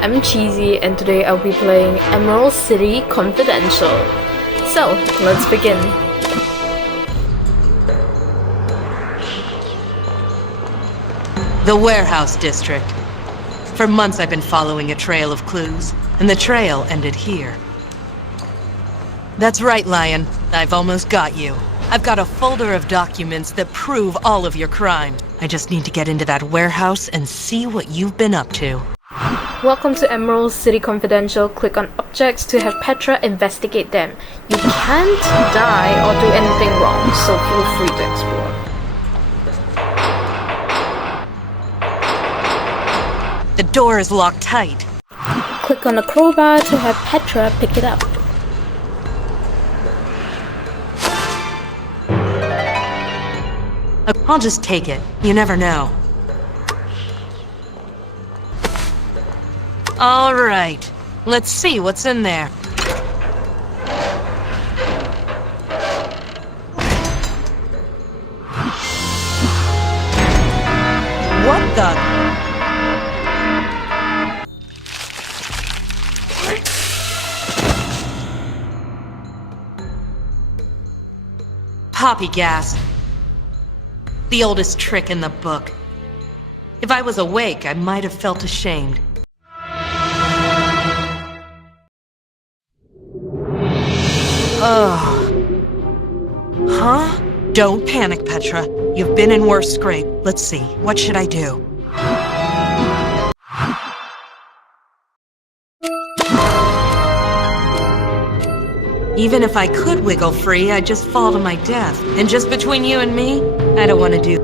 I'm Cheesy and today I'll be playing Emerald City Confidential. So, let's begin. The warehouse district. For months I've been following a trail of clues, and the trail ended here. That's right, Lion. I've almost got you. I've got a folder of documents that prove all of your crime. I just need to get into that warehouse and see what you've been up to. Welcome to Emerald City Confidential. Click on objects to have Petra investigate them. You can't die or do anything wrong, so feel free to explore. The door is locked tight. Click on the crowbar to have Petra pick it up. I'll just take it. You never know. All right. Let's see what's in there. What the? Poppy gas. The oldest trick in the book. If I was awake, I might have felt ashamed. Ugh. Huh? Don't panic, Petra. You've been in worse scrape. Let's see, what should I do? Even if I could wiggle free, I'd just fall to my death. And just between you and me, I don't want to do...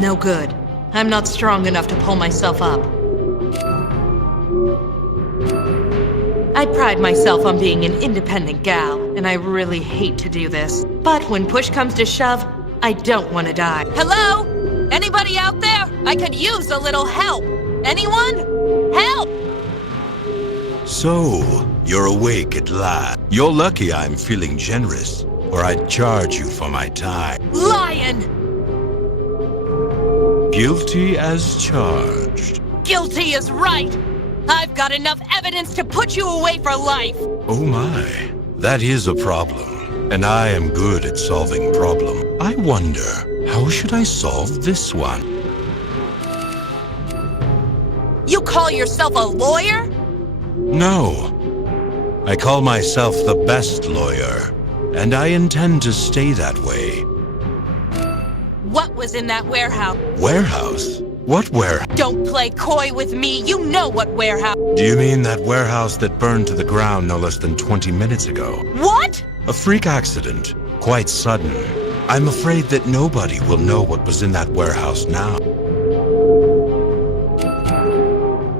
No good. I'm not strong enough to pull myself up. I pride myself on being an independent gal, and I really hate to do this. But when push comes to shove, I don't want to die. Hello? Anybody out there? I could use a little help. Anyone? Help! So, you're awake at last. You're lucky I'm feeling generous, or I'd charge you for my time. Lion! Guilty as charged. Guilty is right! I've got enough evidence to put you away for life! Oh my, that is a problem. And I am good at solving problems. I wonder, how should I solve this one? You call yourself a lawyer? No. I call myself the best lawyer, and I intend to stay that way. What was in that warehouse? Warehouse? What warehouse? Don't play coy with me. You know what warehouse. Do you mean that warehouse that burned to the ground no less than 20 minutes ago? What? A freak accident. Quite sudden. I'm afraid that nobody will know what was in that warehouse now.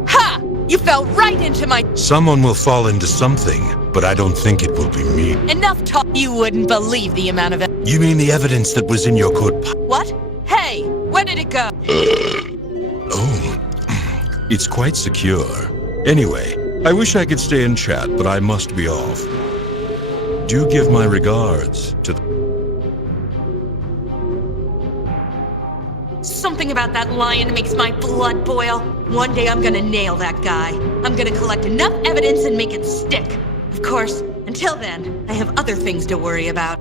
Ha! You fell right into my... Someone will fall into something, but I don't think it will be me. Enough talk. You wouldn't believe the amount of it. You mean the evidence that was in your coat? What? Hey, where did it go? Oh, it's quite secure. Anyway, I wish I could stay and chat, but I must be off. Do give my regards to the... Something about that lion makes my blood boil. One day I'm gonna nail that guy. I'm gonna collect enough evidence and make it stick. Of course, until then, I have other things to worry about.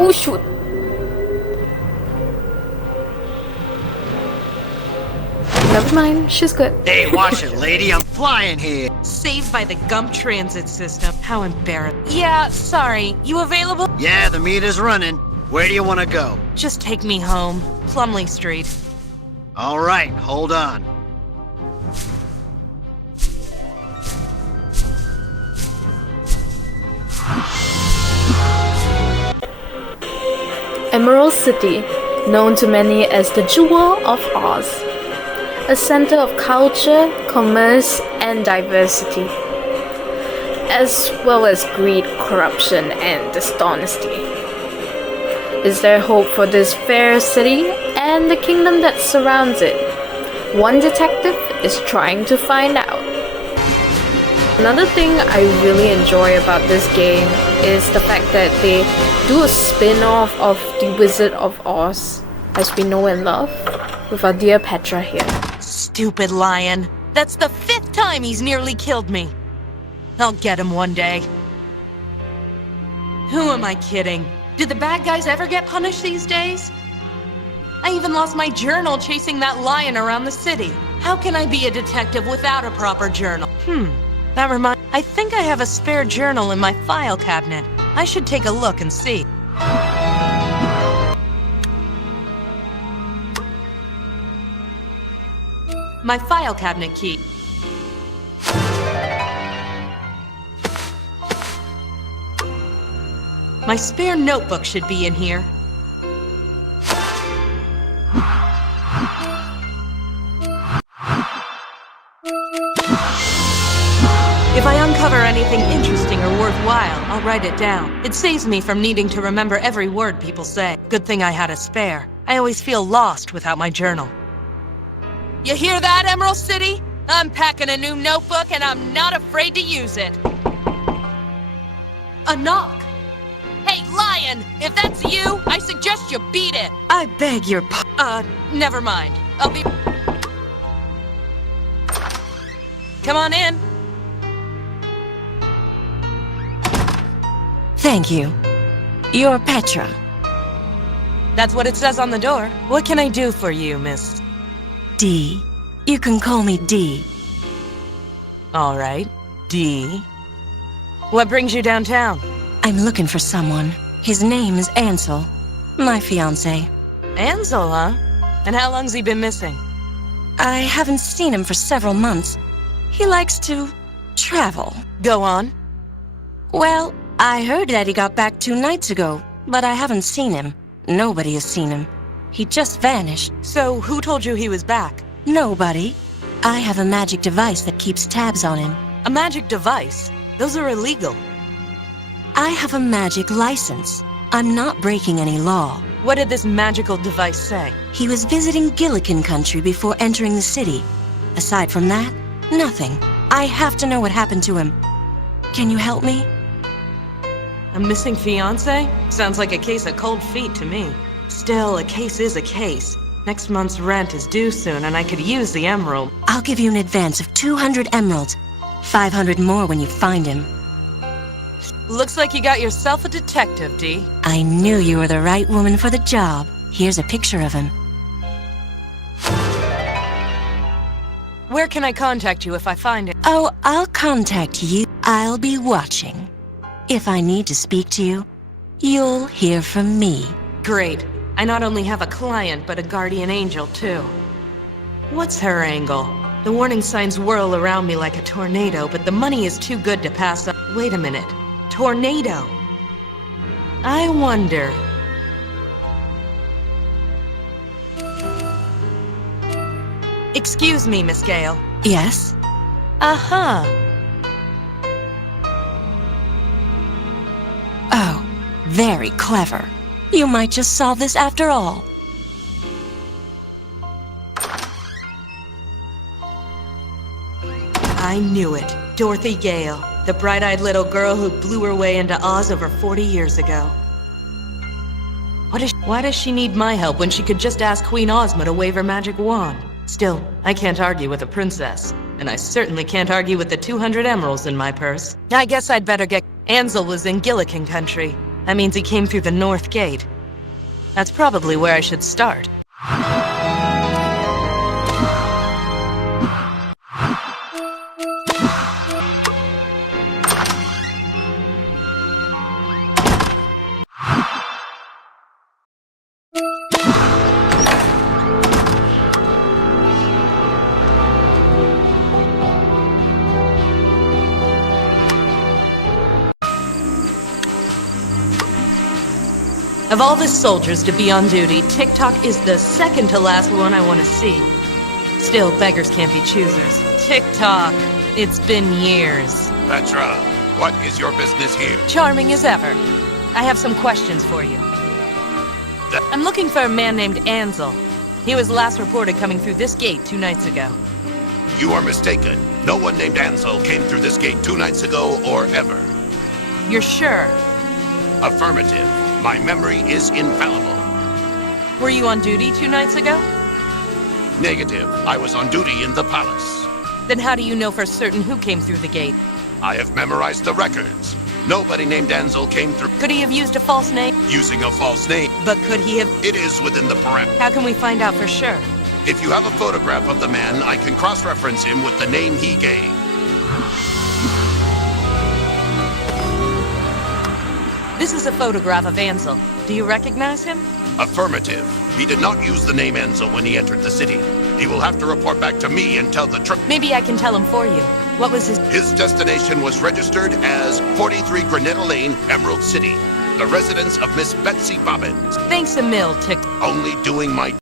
Oh shoot! Never mind, she's good. Hey, watch it, lady. I'm flying here. Saved by the Gump transit system. How embarrassing. Yeah, sorry. You available? Yeah, the meter's running. Where do you want to go? Just take me home. Plumley Street. All right, hold on. Emerald City, known to many as the Jewel of Oz. A center of culture, commerce, and diversity, as well as greed, corruption, and dishonesty. Is there hope for this fair city and the kingdom that surrounds it? One detective is trying to find out. Another thing I really enjoy about this game is the fact that they do a spin-off of The Wizard of Oz, as we know and love, with our dear Petra here. Stupid lion. That's the 5th time he's nearly killed me. I'll get him one day. Who am I kidding? Do the bad guys ever get punished these days? I even lost my journal chasing that lion around the city. How can I be a detective without a proper journal? That reminds... I think I have a spare journal in my file cabinet. I should take a look and see. My file cabinet key. My spare notebook should be in here. If I uncover anything interesting or worthwhile, I'll write it down. It saves me from needing to remember every word people say. Good thing I had a spare. I always feel lost without my journal. You hear that, Emerald City? I'm packing a new notebook and I'm not afraid to use it. A knock. Hey, Lion! If that's you, I suggest you beat it! I beg your never mind. I'll be... Come on in. Thank you. You're Petra. That's what it says on the door. What can I do for you, Miss... D. You can call me D. All right, D. What brings you downtown? I'm looking for someone. His name is Ansel, my fiancé. Ansel, huh? And how long's he been missing? I haven't seen him for several months. He likes to travel. Go on. Well, I heard that he got back 2 nights ago, but I haven't seen him. Nobody has seen him. He just vanished. So, who told you he was back? Nobody. I have a magic device that keeps tabs on him. A magic device? Those are illegal. I have a magic license. I'm not breaking any law. What did this magical device say? He was visiting Gillikin country before entering the city. Aside from that, nothing. I have to know what happened to him. Can you help me? A missing fiancé? Sounds like a case of cold feet to me. Still, a case is a case. Next month's rent is due soon, and I could use the emerald. I'll give you an advance of 200 emeralds. 500 more when you find him. Looks like you got yourself a detective, D. I knew you were the right woman for the job. Here's a picture of him. Where can I contact you if I find it? Oh, I'll contact you. I'll be watching. If I need to speak to you, you'll hear from me. Great. I not only have a client, but a guardian angel, too. What's her angle? The warning signs whirl around me like a tornado, but the money is too good to pass up. Wait a minute. Tornado. I wonder... Excuse me, Miss Gale. Yes? Uh-huh. Oh, very clever. You might just solve this after all. I knew it. Dorothy Gale, the bright-eyed little girl who blew her way into Oz over 40 years ago. Why does she need my help when she could just ask Queen Ozma to wave her magic wand? Still, I can't argue with a princess. And I certainly can't argue with the 200 emeralds in my purse. I guess I'd better get... Ansel was in Gillikin country. That means he came through the North Gate. That's probably where I should start. Of all the soldiers to be on duty, TikTok is the second to last one I want to see. Still, beggars can't be choosers. TikTok, it's been years. Petra, what is your business here? Charming as ever. I have some questions for you. I'm looking for a man named Ansel. He was last reported coming through this gate 2 nights ago. You are mistaken. No one named Ansel came through this gate 2 nights ago or ever. You're sure? Affirmative. My memory is infallible. Were you on duty 2 nights ago? Negative. I was on duty in the palace. Then how do you know for certain who came through the gate? I have memorized the records. Nobody named Ansel came through Could he have used a false name? using a false name. But could he have... It is within the parameters. How can we find out for sure? If you have a photograph of the man, I can cross-reference him with the name he gave. This is a photograph of Ansel. Do you recognize him? Affirmative. He did not use the name Ansel when he entered the city. He will have to report back to me and tell the truth. Maybe I can tell him for you. What was his... His destination was registered as 43 Granetta Lane, Emerald City, the residence of Miss Betsy Bobbins. Thanks a mill, Tick. Only doing my...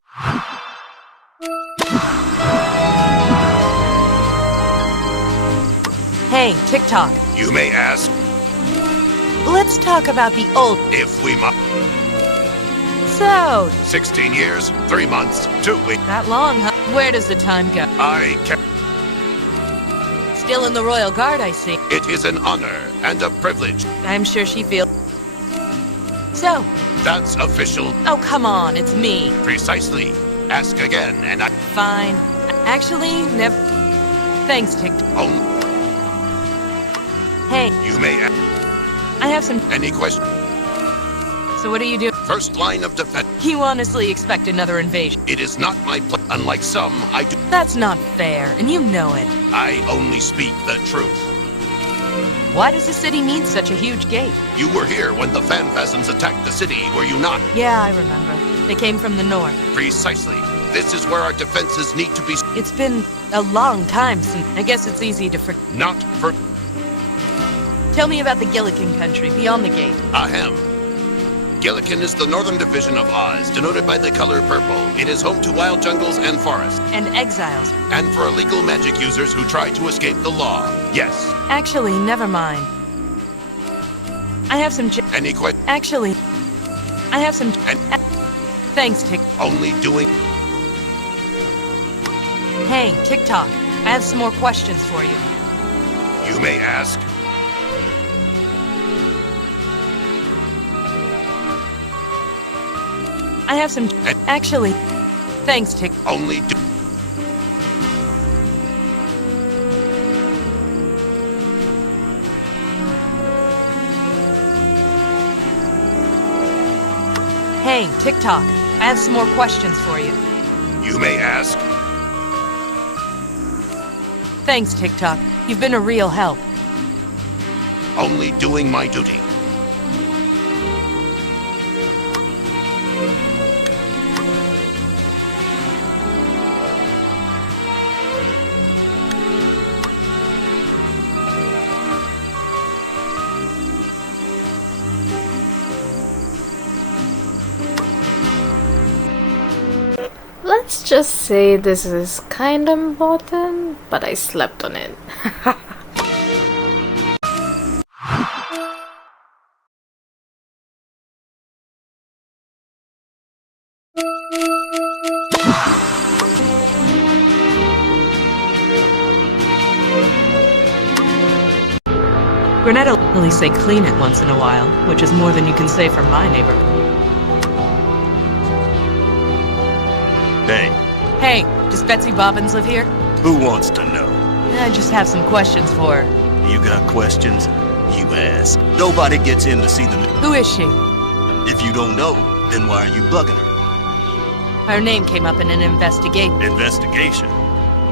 Hey, TikTok. You may ask, Let's talk about the old... if we must. So, 16 years, 3 months, 2 weeks. that long, huh? Where does the time go? I can... Still in the Royal Guard, I see. It is an honor and a privilege. I'm sure she feels... So, That's official. oh come on, it's me. Precisely. Ask again, and I... Fine. Actually, never... Thanks, TikTok. Only Hey, you may ask I have some... any question. So what do you do? First line of defense. You honestly expect another invasion? It is not my plan. Unlike some, I do... That's not fair, and you know it. I only speak the truth. Why does the city need such a huge gate? You were here when the Phanphasms attacked the city, were you not? Yeah, I remember. They came from the north. Precisely. This is where our defenses need to be... It's been a long time since... I guess it's easy to forget. Not for... Tell me about the Gillikin country, beyond the gate. Ahem. Gillikin is the northern division of Oz, denoted by the color purple. It is home to wild jungles and forests, And exiles. and for illegal magic users who try to escape the law. Yes. Actually, never mind. I have some... Any question? Actually, I have some... And Thanks, Tick. only doing... Hey, TikTok. I have some more questions for you. You may ask. I have some... Actually, thanks, Tick. Only do... Hey, TikTok. I have some more questions for you. You may ask. Thanks, TikTok. You've been a real help. Only doing my duty. Let's just say this is kinda important, but I slept on it. Granetta only say clean it once in a while, which is more than you can say for my neighbor. Hey, Hey, does Betsy Bobbins live here? who wants to know? I just have some questions for her. You got questions? You ask. Nobody gets in to see the... Who is she? If you don't know, then why are you bugging her? Her name came up in an investigation. Investigation?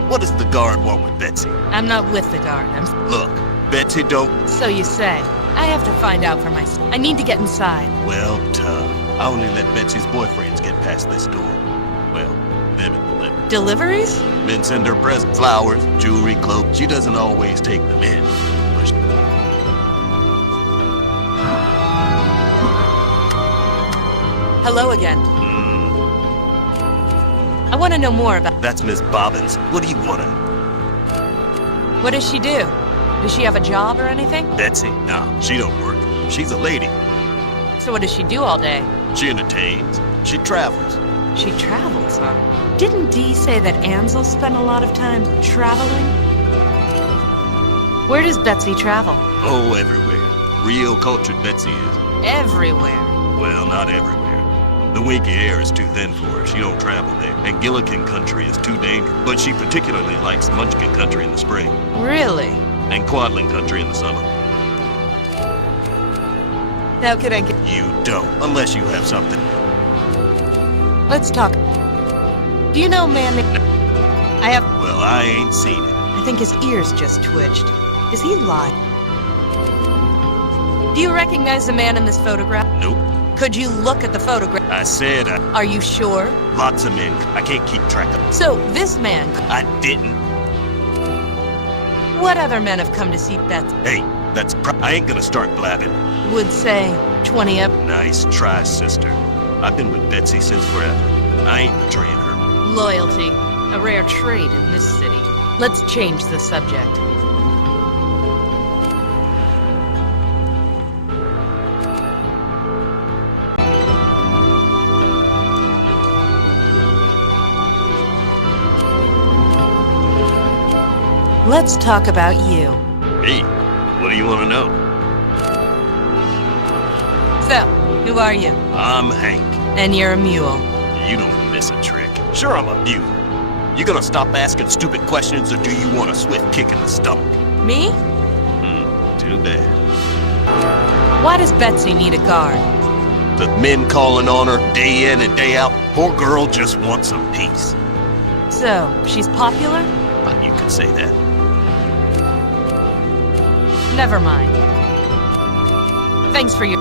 What does the guard want with Betsy? I'm not with the guard. Look, Betsy don't... So you say. I have to find out for myself. I need to get inside. Well, tough. I only let Betsy's boyfriends get past this door. Well, them and the liver. Deliveries? Men send her presents, flowers, jewelry, clothes. She doesn't always take them in. But Hello again. I want to know more about... that's Miss Bobbins. What do you want her? What does she do? Does she have a job or anything? Betsy? No, she don't work. She's a lady. So what does she do all day? She entertains. She travels. She travels, huh? Didn't Dee say that Ansel spent a lot of time traveling? Where does Betsy travel? Oh, everywhere. Real cultured Betsy is. Everywhere. Well, not everywhere. The Winky air is too thin for her. She don't travel there. And Gillikin country is too dangerous. But she particularly likes Munchkin country in the spring. Really? And Quadling country in the summer. How could I get... You don't, unless you have something. Let's talk. Do you know man... I have... Well, I ain't seen it. I think his ears just twitched. Is he lying? Do you recognize the man in this photograph? Nope. Could you look at the photograph? I said Are you sure? lots of men. I can't keep track of them. So, this man... I didn't. What other men have come to see Betsy? Hey, I ain't gonna start blabbing. Would say 20 up. Nice try, sister. I've been with Betsy since forever. I ain't betraying her. Loyalty. A rare trait in this city. Let's change the subject. Let's talk about you. Hey, what do you want to know? So, who are you? I'm Hank. And you're a mule. You don't miss a trick. Sure, I'm a mule. You gonna stop asking stupid questions, or do you want a swift kick in the stomach? Me? Too bad. Why does Betsy need a guard? The men calling on her day in and day out. Poor girl just wants some peace. So, she's popular? You could say that. Never mind. Thanks for your...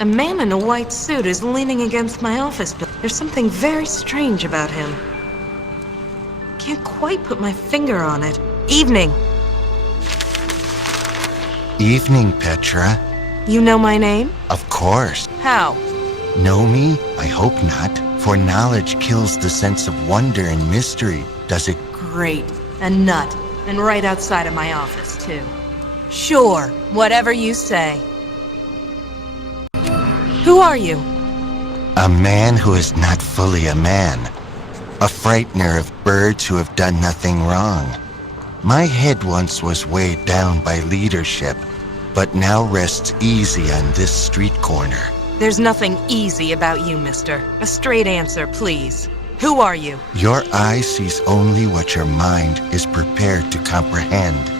A man in a white suit is leaning against my office building. There's something very strange about him. Can't quite put my finger on it. Evening. Evening, Petra. You know my name? Of course. How? Know me? I hope not. For knowledge kills the sense of wonder and mystery, does it? Great. A nut. And right outside of my office, too. Sure. Whatever you say. Who are you? A man who is not fully a man. A frightener of birds who have done nothing wrong. My head once was weighed down by leadership, but now rests easy on this street corner. There's nothing easy about you, mister. A straight answer, please. Who are you? Your eye sees only what your mind is prepared to comprehend.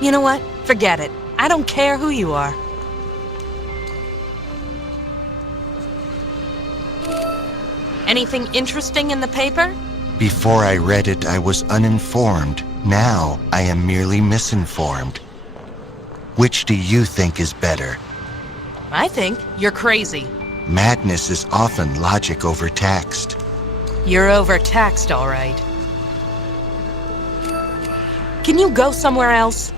You know what? Forget it. I don't care who you are. Anything interesting in the paper? Before I read it, I was uninformed. Now, I am merely misinformed. Which do you think is better? I think you're crazy. Madness is often logic overtaxed. You're overtaxed, all right. Can you go somewhere else?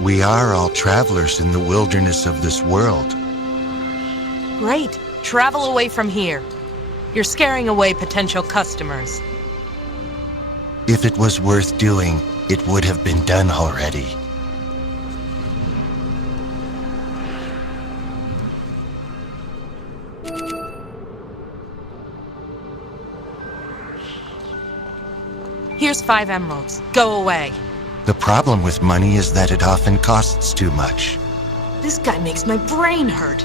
We are all travelers in the wilderness of this world. Great. Travel away from here. You're scaring away potential customers. If it was worth doing, it would have been done already. Here's 5 emeralds. Go away. The problem with money is that it often costs too much. This guy makes my brain hurt.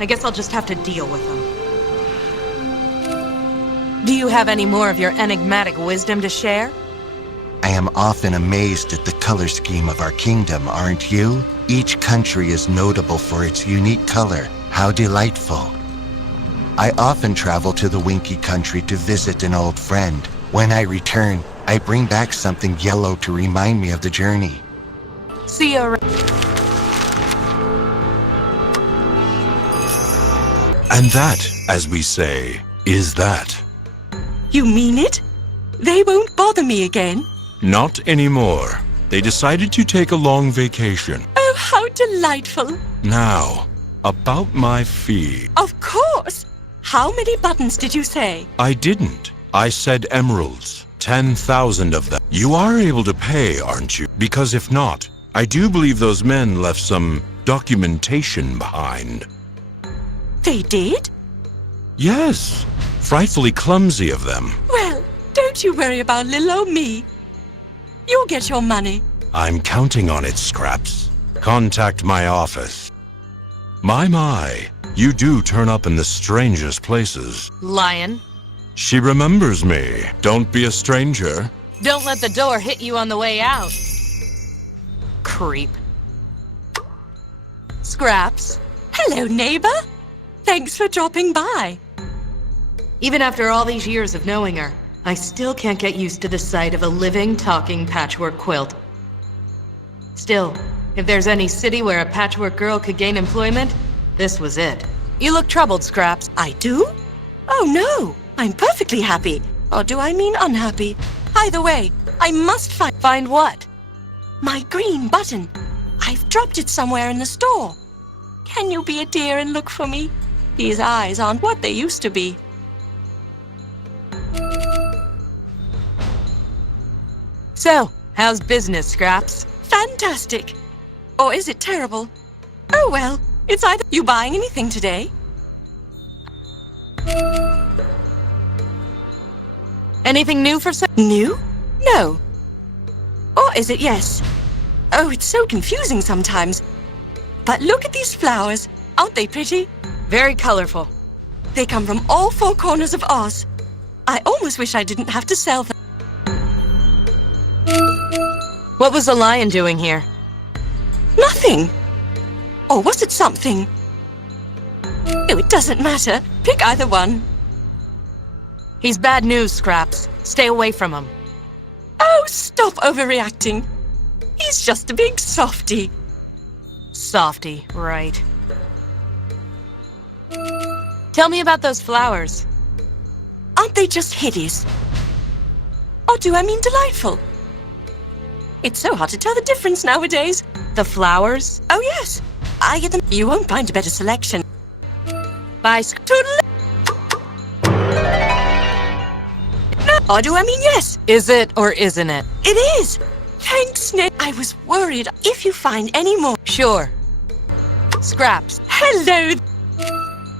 I guess I'll just have to deal with him. Do you have any more of your enigmatic wisdom to share? I am often amazed at the color scheme of our kingdom, aren't you? Each country is notable for its unique color. How delightful. I often travel to the Winky country to visit an old friend. When I return, I bring back something yellow to remind me of the journey. See you around. And that, as we say, is that. You mean it? They won't bother me again? Not anymore. They decided to take a long vacation. Oh, how delightful. Now, about my fee. Of course. How many buttons did you say? I didn't. I said emeralds. 10,000 of them. You are able to pay, aren't you? Because if not, I do believe those men left some documentation behind. They did? Yes, frightfully clumsy of them. Well, don't you worry about little old me. You'll get your money. I'm counting on it, Scraps. Contact my office. My, you do turn up in the strangest places. Lion. She remembers me. Don't be a stranger. Don't let the door hit you on the way out. Creep. Scraps. Hello, neighbor. Thanks for dropping by. Even after all these years of knowing her, I still can't get used to the sight of a living, talking patchwork quilt. Still, if there's any city where a patchwork girl could gain employment, this was it. You look troubled, Scraps. I do? Oh no, I'm perfectly happy. Or do I mean unhappy? Either way, I must Find what? my green button. I've dropped it somewhere in the store. Can you be a dear and look for me? These eyes aren't what they used to be. So, how's business, Scraps? Fantastic. Or is it terrible? Oh well, it's either. You buying anything today? Anything new for sale? New? No. Or is it yes? Oh, it's so confusing sometimes. But look at these flowers. Aren't they pretty? Very colorful. They come from all four corners of Oz. I almost wish I didn't have to sell them. What was the lion doing here? Nothing. Or was it something? Oh, it doesn't matter. Pick either one. He's bad news, Scraps. Stay away from him. Oh, stop overreacting. He's just a big softy. Softy, right. Tell me about those flowers. Aren't they just hideous? Or do I mean delightful? It's so hard to tell the difference nowadays. The flowers? Oh yes, I get them. You won't find a better selection. Bye, No, or do I mean yes? Is it or isn't it? It is. Thanks, Nick. I was worried. If you find any more. Sure. Scraps. Hello.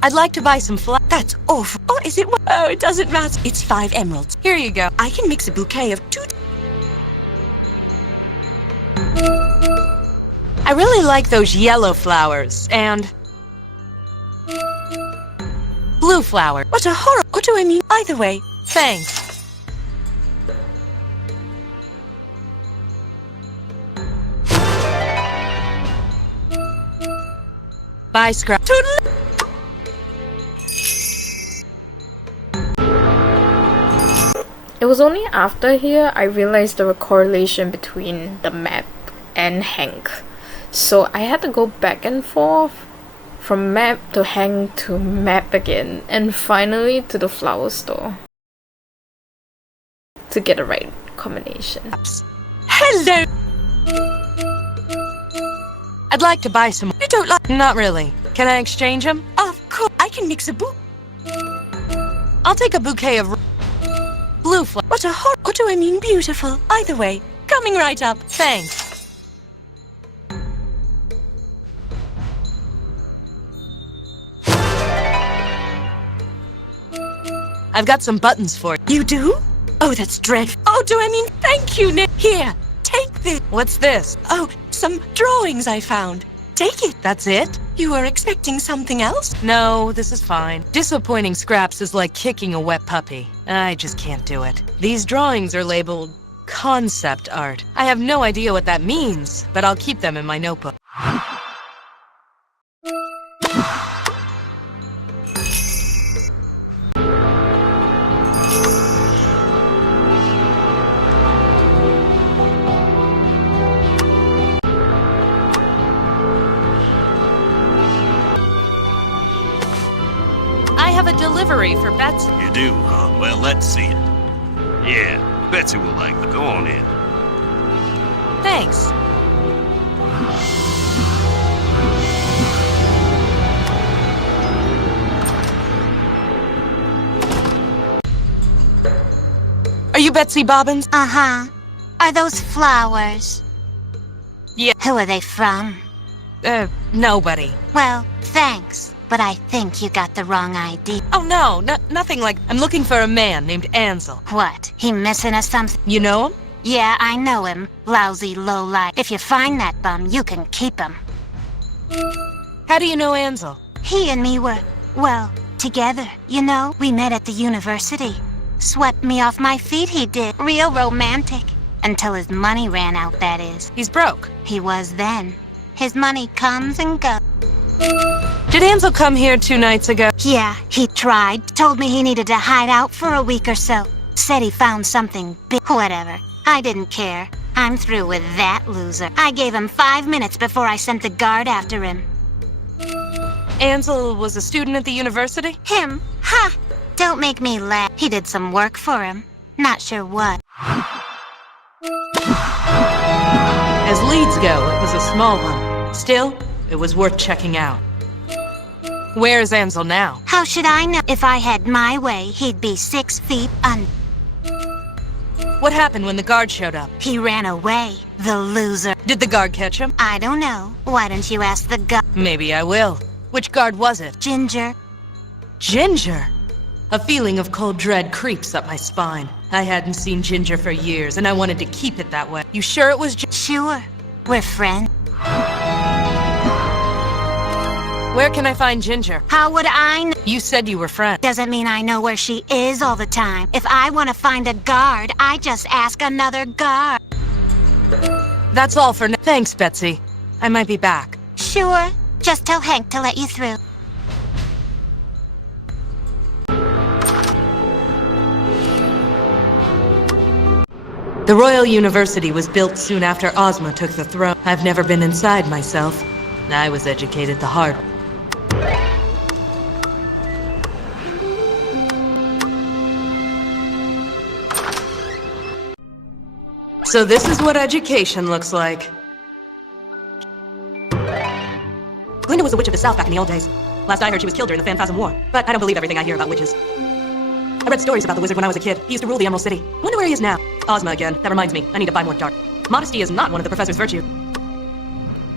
I'd like to buy some flowers. That's awful. Or is it? Oh, it doesn't matter. It's 5 emeralds. Here you go. I can mix a bouquet of 2. I really like those yellow flowers and blue flower. What a horror. What do I mean? Either way. Thanks. Bye, Scrap. Toodle. It was only after here I realized there was a correlation between the map and Hank. So I had to go back and forth from map to Hank to map again and finally to the flower store to get the right combination. Hello. I'd like to buy some. You don't like? Not really. Can I exchange them? Of course. I can mix a bouquet. I'll take a bouquet of blue flowers. What a horror. What do I mean beautiful? Either way. Coming right up. Thanks. I've got some buttons for you. You do? Oh, that's dreadful. Oh, do I mean thank you, Nick. Here, take this. What's this? Oh, some drawings I found. Take it. That's it? You were expecting something else? No, this is fine. Disappointing Scraps is like kicking a wet puppy. I just can't do it. These drawings are labeled concept art. I have no idea what that means, but I'll keep them in my notebook. I have a delivery for Betsy. You do, huh? Well, let's see it. Yeah, Betsy will like it. Go on in. Thanks. Are you Betsy Bobbins? Uh-huh. Are those flowers? Yeah. Who are they from? Nobody. Well, thanks, but I think you got the wrong ID. Oh, no, nothing like... I'm looking for a man named Ansel. What? He missing us something? You know him? Yeah, I know him. Lousy lowlife. If you find that bum, you can keep him. How do you know Ansel? He and me were, well, together, you know? We met at the university. Swept me off my feet, he did. Real romantic. Until his money ran out, that is. He's broke. He was then. His money comes and goes. Did Ansel come here 2 nights ago? Yeah, he tried. Told me he needed to hide out for a week or so. Said he found something big. Whatever. I didn't care. I'm through with that loser. I gave him 5 minutes before I sent the guard after him. Ansel was a student at the university? Him? Ha! Don't make me laugh. He did some work for him. Not sure what. As leads go, it was a small one. Still, it was worth checking out. Where is Ansel now? How should I know? If I had my way, he'd be 6 feet under. What happened when the guard showed up? He ran away, the loser. Did the guard catch him? I don't know. Why don't you ask the guard? Maybe I will. Which guard was it? Ginger. Ginger? A feeling of cold dread creeps up my spine. I hadn't seen Ginger for years, and I wanted to keep it that way. You sure it was Sure. We're friends. Where can I find Ginger? How would I know? You said you were friends. Doesn't mean I know where she is all the time. If I want to find a guard, I just ask another guard. That's all for now. Thanks, Betsy. I might be back. Sure. Just tell Hank to let you through. The Royal University was built soon after Ozma took the throne. I've never been inside myself. I was educated the hard way. So this is what education looks like. Glinda was a witch of the South back in the old days. Last I heard, she was killed during the Phantasm War. But I don't believe everything I hear about witches. I read stories about the wizard when I was a kid. He used to rule the Emerald City. Wonder where he is now. Ozma again. That reminds me, I need to buy more dark. Modesty is not one of the professor's virtues.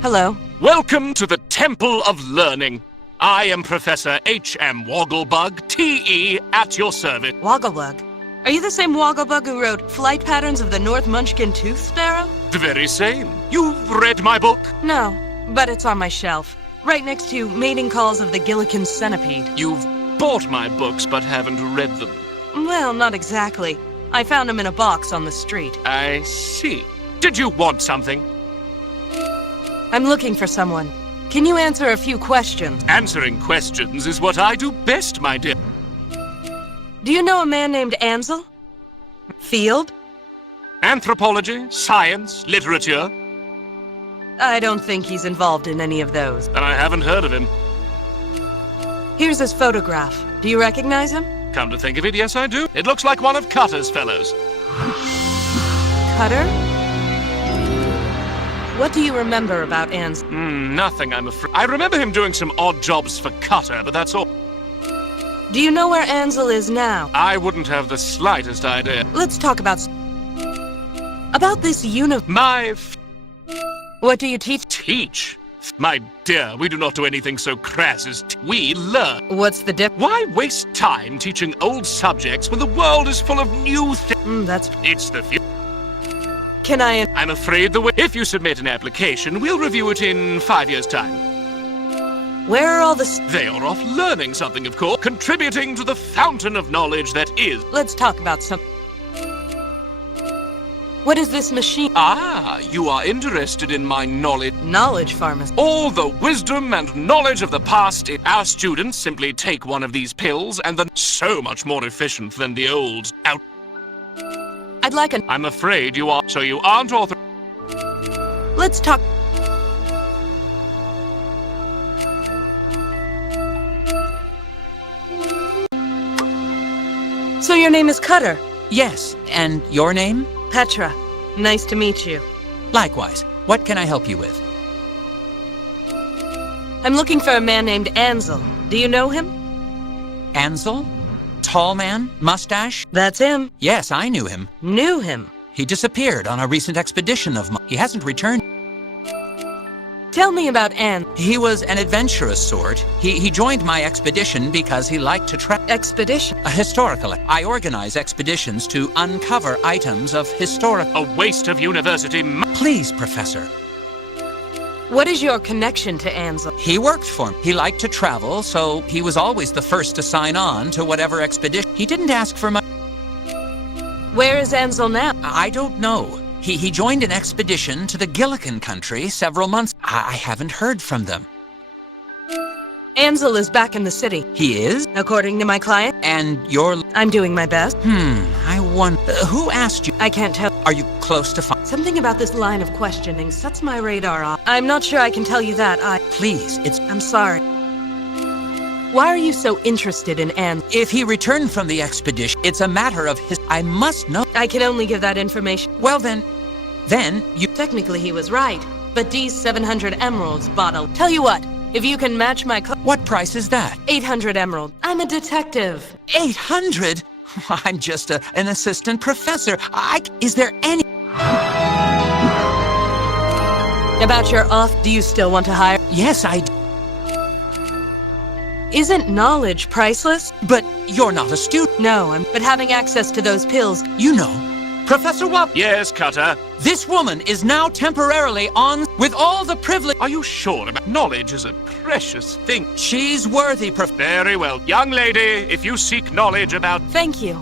Hello. Welcome to the Temple of Learning. I am Professor H.M. Wogglebug, T.E., at your service. Wogglebug? Are you the same Wogglebug who wrote Flight Patterns of the North Munchkin Tooth Sparrow? The very same. You've read my book? No, but it's on my shelf. Right next to Mating Calls of the Gillikin Centipede. You've bought my books but haven't read them. Well, not exactly. I found them in a box on the street. I see. Did you want something? I'm looking for someone. Can you answer a few questions? Answering questions is what I do best, my dear. Do you know a man named Ansel? Field? Anthropology, science, literature. I don't think he's involved in any of those. Then I haven't heard of him. Here's his photograph. Do you recognize him? Come to think of it, yes I do. It looks like one of Cutter's fellows. Cutter? What do you remember about Ansel? Nothing, I'm afraid. I remember him doing some odd jobs for Cutter, but that's all. Do you know where Ansel is now? I wouldn't have the slightest idea. Let's talk about this What do you teach? Teach? My dear, we do not do anything so crass as we learn. What's the difference? Why waste time teaching old subjects when the world is full of new things? It's the future. Can I... I'm afraid if you submit an application, we'll review it in 5 years' time. Where are all the... They are off learning something, of course, contributing to the fountain of knowledge that is... Let's talk about some... What is this machine? Ah, you are interested in my knowledge. Knowledge pharmacy. All the wisdom and knowledge of the past. Our students simply take one of these pills and then so much more efficient than the old out... I'd like an... I'm afraid you are... So you aren't authorized... Let's talk... So your name is Cutter? Yes, and your name? Petra. Nice to meet you. Likewise. What can I help you with? I'm looking for a man named Ansel. Do you know him? Ansel? Tall man? Mustache? That's him. Yes, I knew him. Knew him? He disappeared on a recent expedition of mine. He hasn't returned. Tell me about Ann. He was an adventurous sort. He joined my expedition because he liked to travel. Expedition? A historical. I organize expeditions to uncover items of historic. A waste of university Please, Professor. What is your connection to Ansel? He worked for me. He liked to travel, so he was always the first to sign on to whatever expedition. He didn't ask for much. Where is Ansel now? I don't know. He joined an expedition to the Gillikin country several months. I haven't heard from them. Ansel is back in the city. He is? According to my client. And you're... I'm doing my best. I wonder... who asked you? I can't tell. Are you close to Something about this line of questioning sets my radar off. I'm not sure I can tell you that. Please, I'm sorry. Why are you so interested in Ann? If he returned from the expedition, it's a matter of his... I must know. I can only give that information. Well then you... Technically he was right, but Dee's 700 emeralds bottle. Tell you what, if you can match my... What price is that? 800 emerald. I'm a detective. 800? I'm just an assistant professor. Is there any... About your off, do you still want to hire? Yes, I do. Isn't knowledge priceless? But you're not a student. No, but having access to those pills... You know, Professor Wap... Yes, Cutter? This woman is now temporarily on with all the privilege... Are you sure about... Knowledge is a precious thing. She's worthy, Very well. Young lady, if you seek knowledge about... Thank you.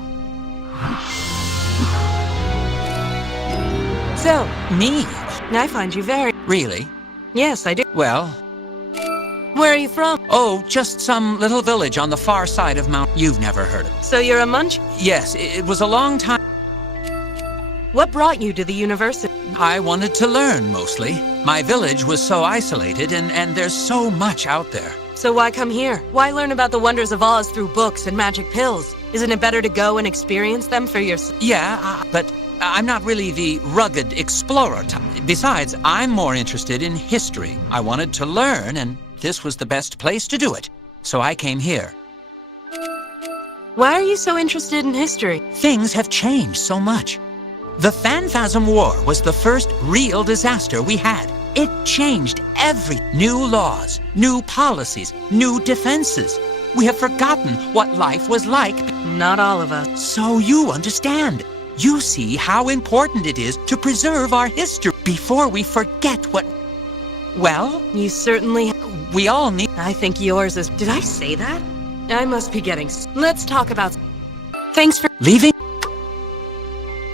So... Me? I find you very... Really? Yes, I do. Well... Where are you from? Oh, just some little village on the far side of Mount... You've never heard of it. So you're a munch? Yes, it was a long time... What brought you to the university? I wanted to learn, mostly. My village was so isolated, and there's so much out there. So why come here? Why learn about the wonders of Oz through books and magic pills? Isn't it better to go and experience them for yourself? Yeah, but I'm not really the rugged explorer type. Besides, I'm more interested in history. I wanted to learn, and this was the best place to do it. So I came here. Why are you so interested in history? Things have changed so much. The Phanphasm War was the first real disaster we had. It changed new laws, new policies, new defenses. We have forgotten what life was like. Not all of us. So you understand. You see how important it is to preserve our history before we forget what... Well, you certainly... We all need... I think yours is... Did I say that? I must be getting... Let's talk about... Thanks for... Leaving?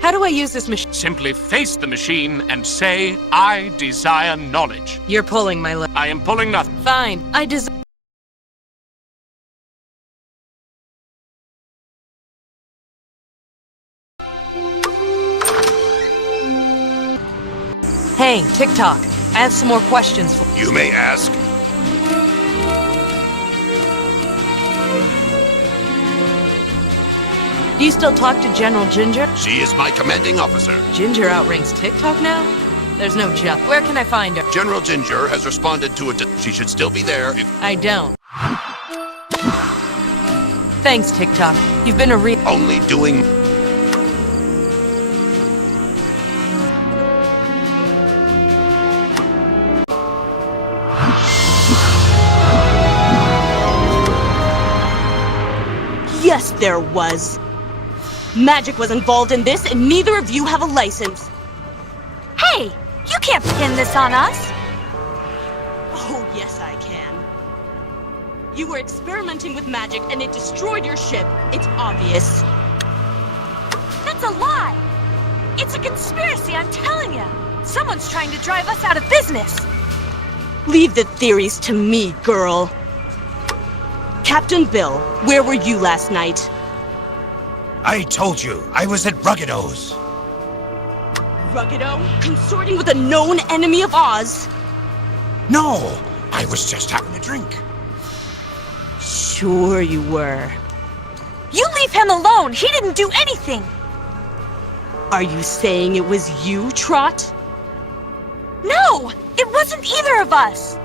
How do I use this machine? Simply face the machine and say, I desire knowledge. You're pulling my leg. I am pulling nothing. Fine. I desire... Hey, TikTok. I have some more questions for You may ask. Do you still talk to General Ginger? She is my commanding officer. Ginger outranks TikTok now? There's no joke. Where can I find her? General Ginger has responded to it. She should still be there if... I don't. Thanks, TikTok. You've been a Only doing... Yes, there was. Magic was involved in this, and neither of you have a license. Hey, you can't pin this on us. Oh, yes, I can. You were experimenting with magic, and it destroyed your ship. It's obvious. That's a lie. It's a conspiracy, I'm telling you. Someone's trying to drive us out of business. Leave the theories to me, girl. Captain Bill, where were you last night? I told you, I was at Ruggido's. Ruggido? Consorting with a known enemy of Oz? No, I was just having a drink. Sure you were. You leave him alone. He didn't do anything. Are you saying it was you, Trot? No, it wasn't either of us.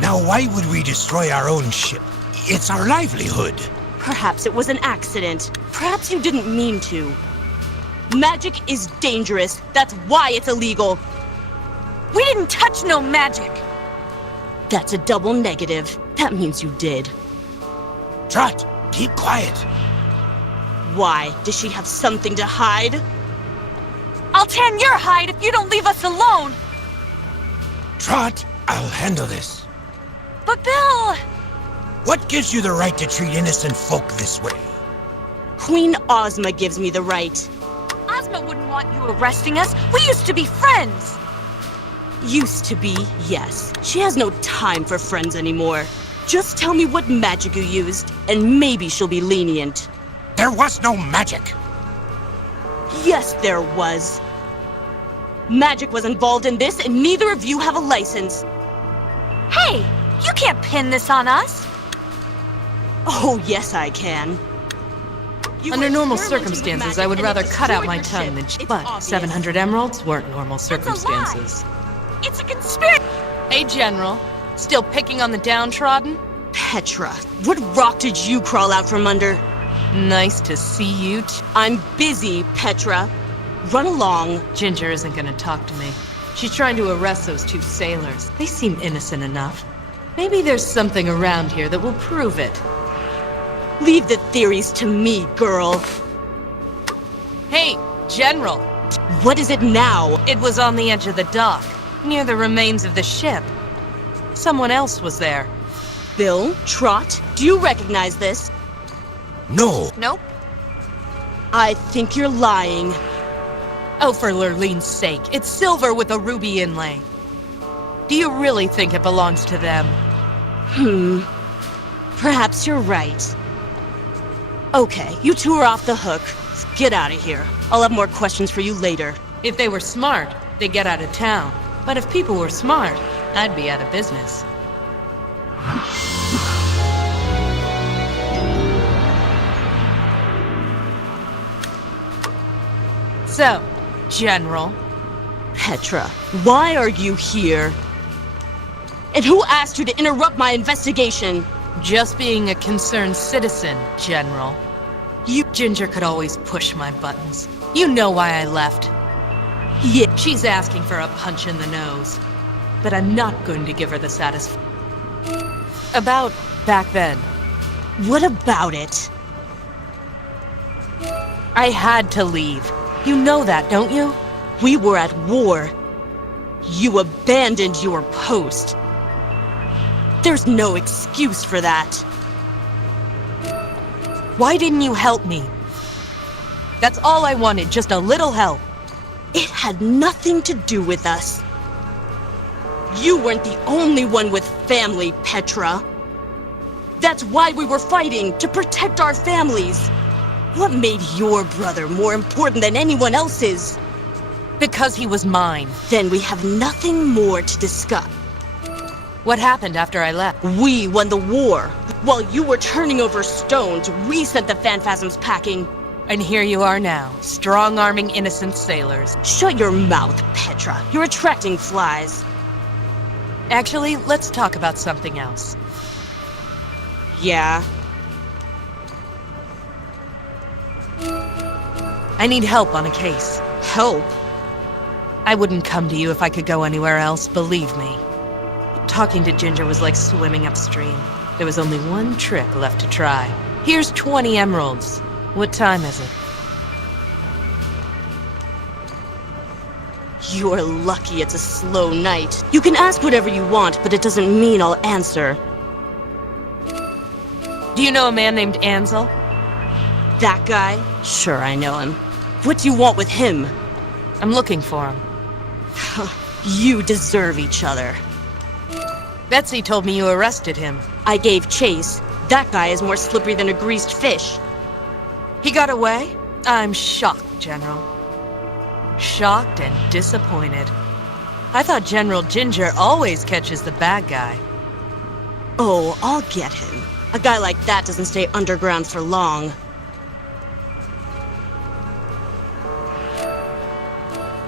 Now why would we destroy our own ship? It's our livelihood. Perhaps it was an accident. Perhaps you didn't mean to. Magic is dangerous. That's why it's illegal. We didn't touch no magic! That's a double negative. That means you did. Trot, keep quiet. Why? Does she have something to hide? I'll tan your hide if you don't leave us alone! Trot, I'll handle this. But Bill! What gives you the right to treat innocent folk this way? Queen Ozma gives me the right. Ozma wouldn't want you arresting us. We used to be friends! Used to be, yes. She has no time for friends anymore. Just tell me what magic you used, and maybe she'll be lenient. There was no magic. Yes, there was. Magic was involved in this, and neither of you have a license. Hey! You can't pin this on us! Oh, yes, I can. Under normal circumstances, I would rather cut out my tongue than... But 700 emeralds weren't normal circumstances. It's a conspiracy! Hey, General. Still picking on the downtrodden? Petra, what rock did you crawl out from under? Nice to see you. I'm busy, Petra. Run along. Ginger isn't gonna talk to me. She's trying to arrest those 2 sailors. They seem innocent enough. Maybe there's something around here that will prove it. Leave the theories to me, girl. Hey, General. What is it now? It was on the edge of the dock, near the remains of the ship. Someone else was there. Bill? Trot? Do you recognize this? No. Nope. I think you're lying. Oh, for Lurlene's sake, it's silver with a ruby inlay. Do you really think it belongs to them? Perhaps you're right. Okay, you 2 are off the hook. Get out of here. I'll have more questions for you later. If they were smart, they'd get out of town. But if people were smart, I'd be out of business. So, General. Petra, why are you here? And who asked you to interrupt my investigation? Just being a concerned citizen, General. Ginger could always push my buttons. You know why I left. Yeah, she's asking for a punch in the nose. But I'm not going to give her the satisfaction. About back then. What about it? I had to leave. You know that, don't you? We were at war. You abandoned your post. There's no excuse for that. Why didn't you help me? That's all I wanted, just a little help. It had nothing to do with us. You weren't the only one with family, Petra. That's why we were fighting, to protect our families. What made your brother more important than anyone else's? Because he was mine. Then we have nothing more to discuss. What happened after I left? We won the war. While you were turning over stones, we sent the Phanphasms packing. And here you are now, strong-arming innocent sailors. Shut your mouth, Petra. You're attracting flies. Actually, let's talk about something else. Yeah? I need help on a case. Help? I wouldn't come to you if I could go anywhere else, believe me. Talking to Ginger was like swimming upstream. There was only one trick left to try. Here's 20 emeralds. What time is it? You're lucky it's a slow night. You can ask whatever you want, but it doesn't mean I'll answer. Do you know a man named Ansel? That guy? Sure, I know him. What do you want with him? I'm looking for him. You deserve each other. Betsy told me you arrested him. I gave chase. That guy is more slippery than a greased fish. He got away? I'm shocked, General. Shocked and disappointed. I thought General Ginger always catches the bad guy. Oh, I'll get him. A guy like that doesn't stay underground for long.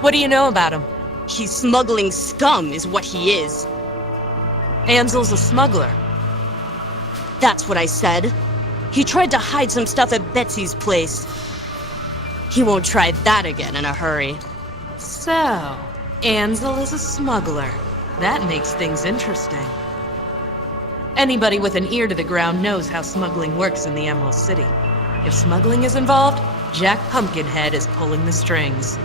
What do you know about him? He's smuggling scum, is what he is. Ansel's a smuggler. That's what I said. He tried to hide some stuff at Betsy's place. He won't try that again in a hurry. So, Ansel is a smuggler. That makes things interesting. Anybody with an ear to the ground knows how smuggling works in the Emerald City. If smuggling is involved, Jack Pumpkinhead is pulling the strings.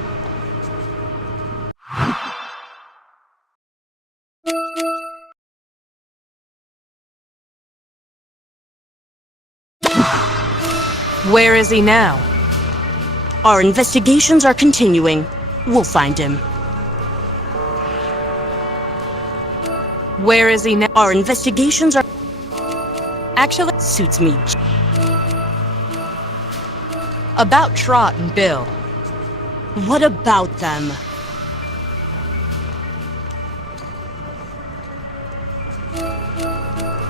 Where is he now? Our investigations are continuing. We'll find him. Where is he now? Our investigations are... Actually, suits me. About Trot and Bill. What about them?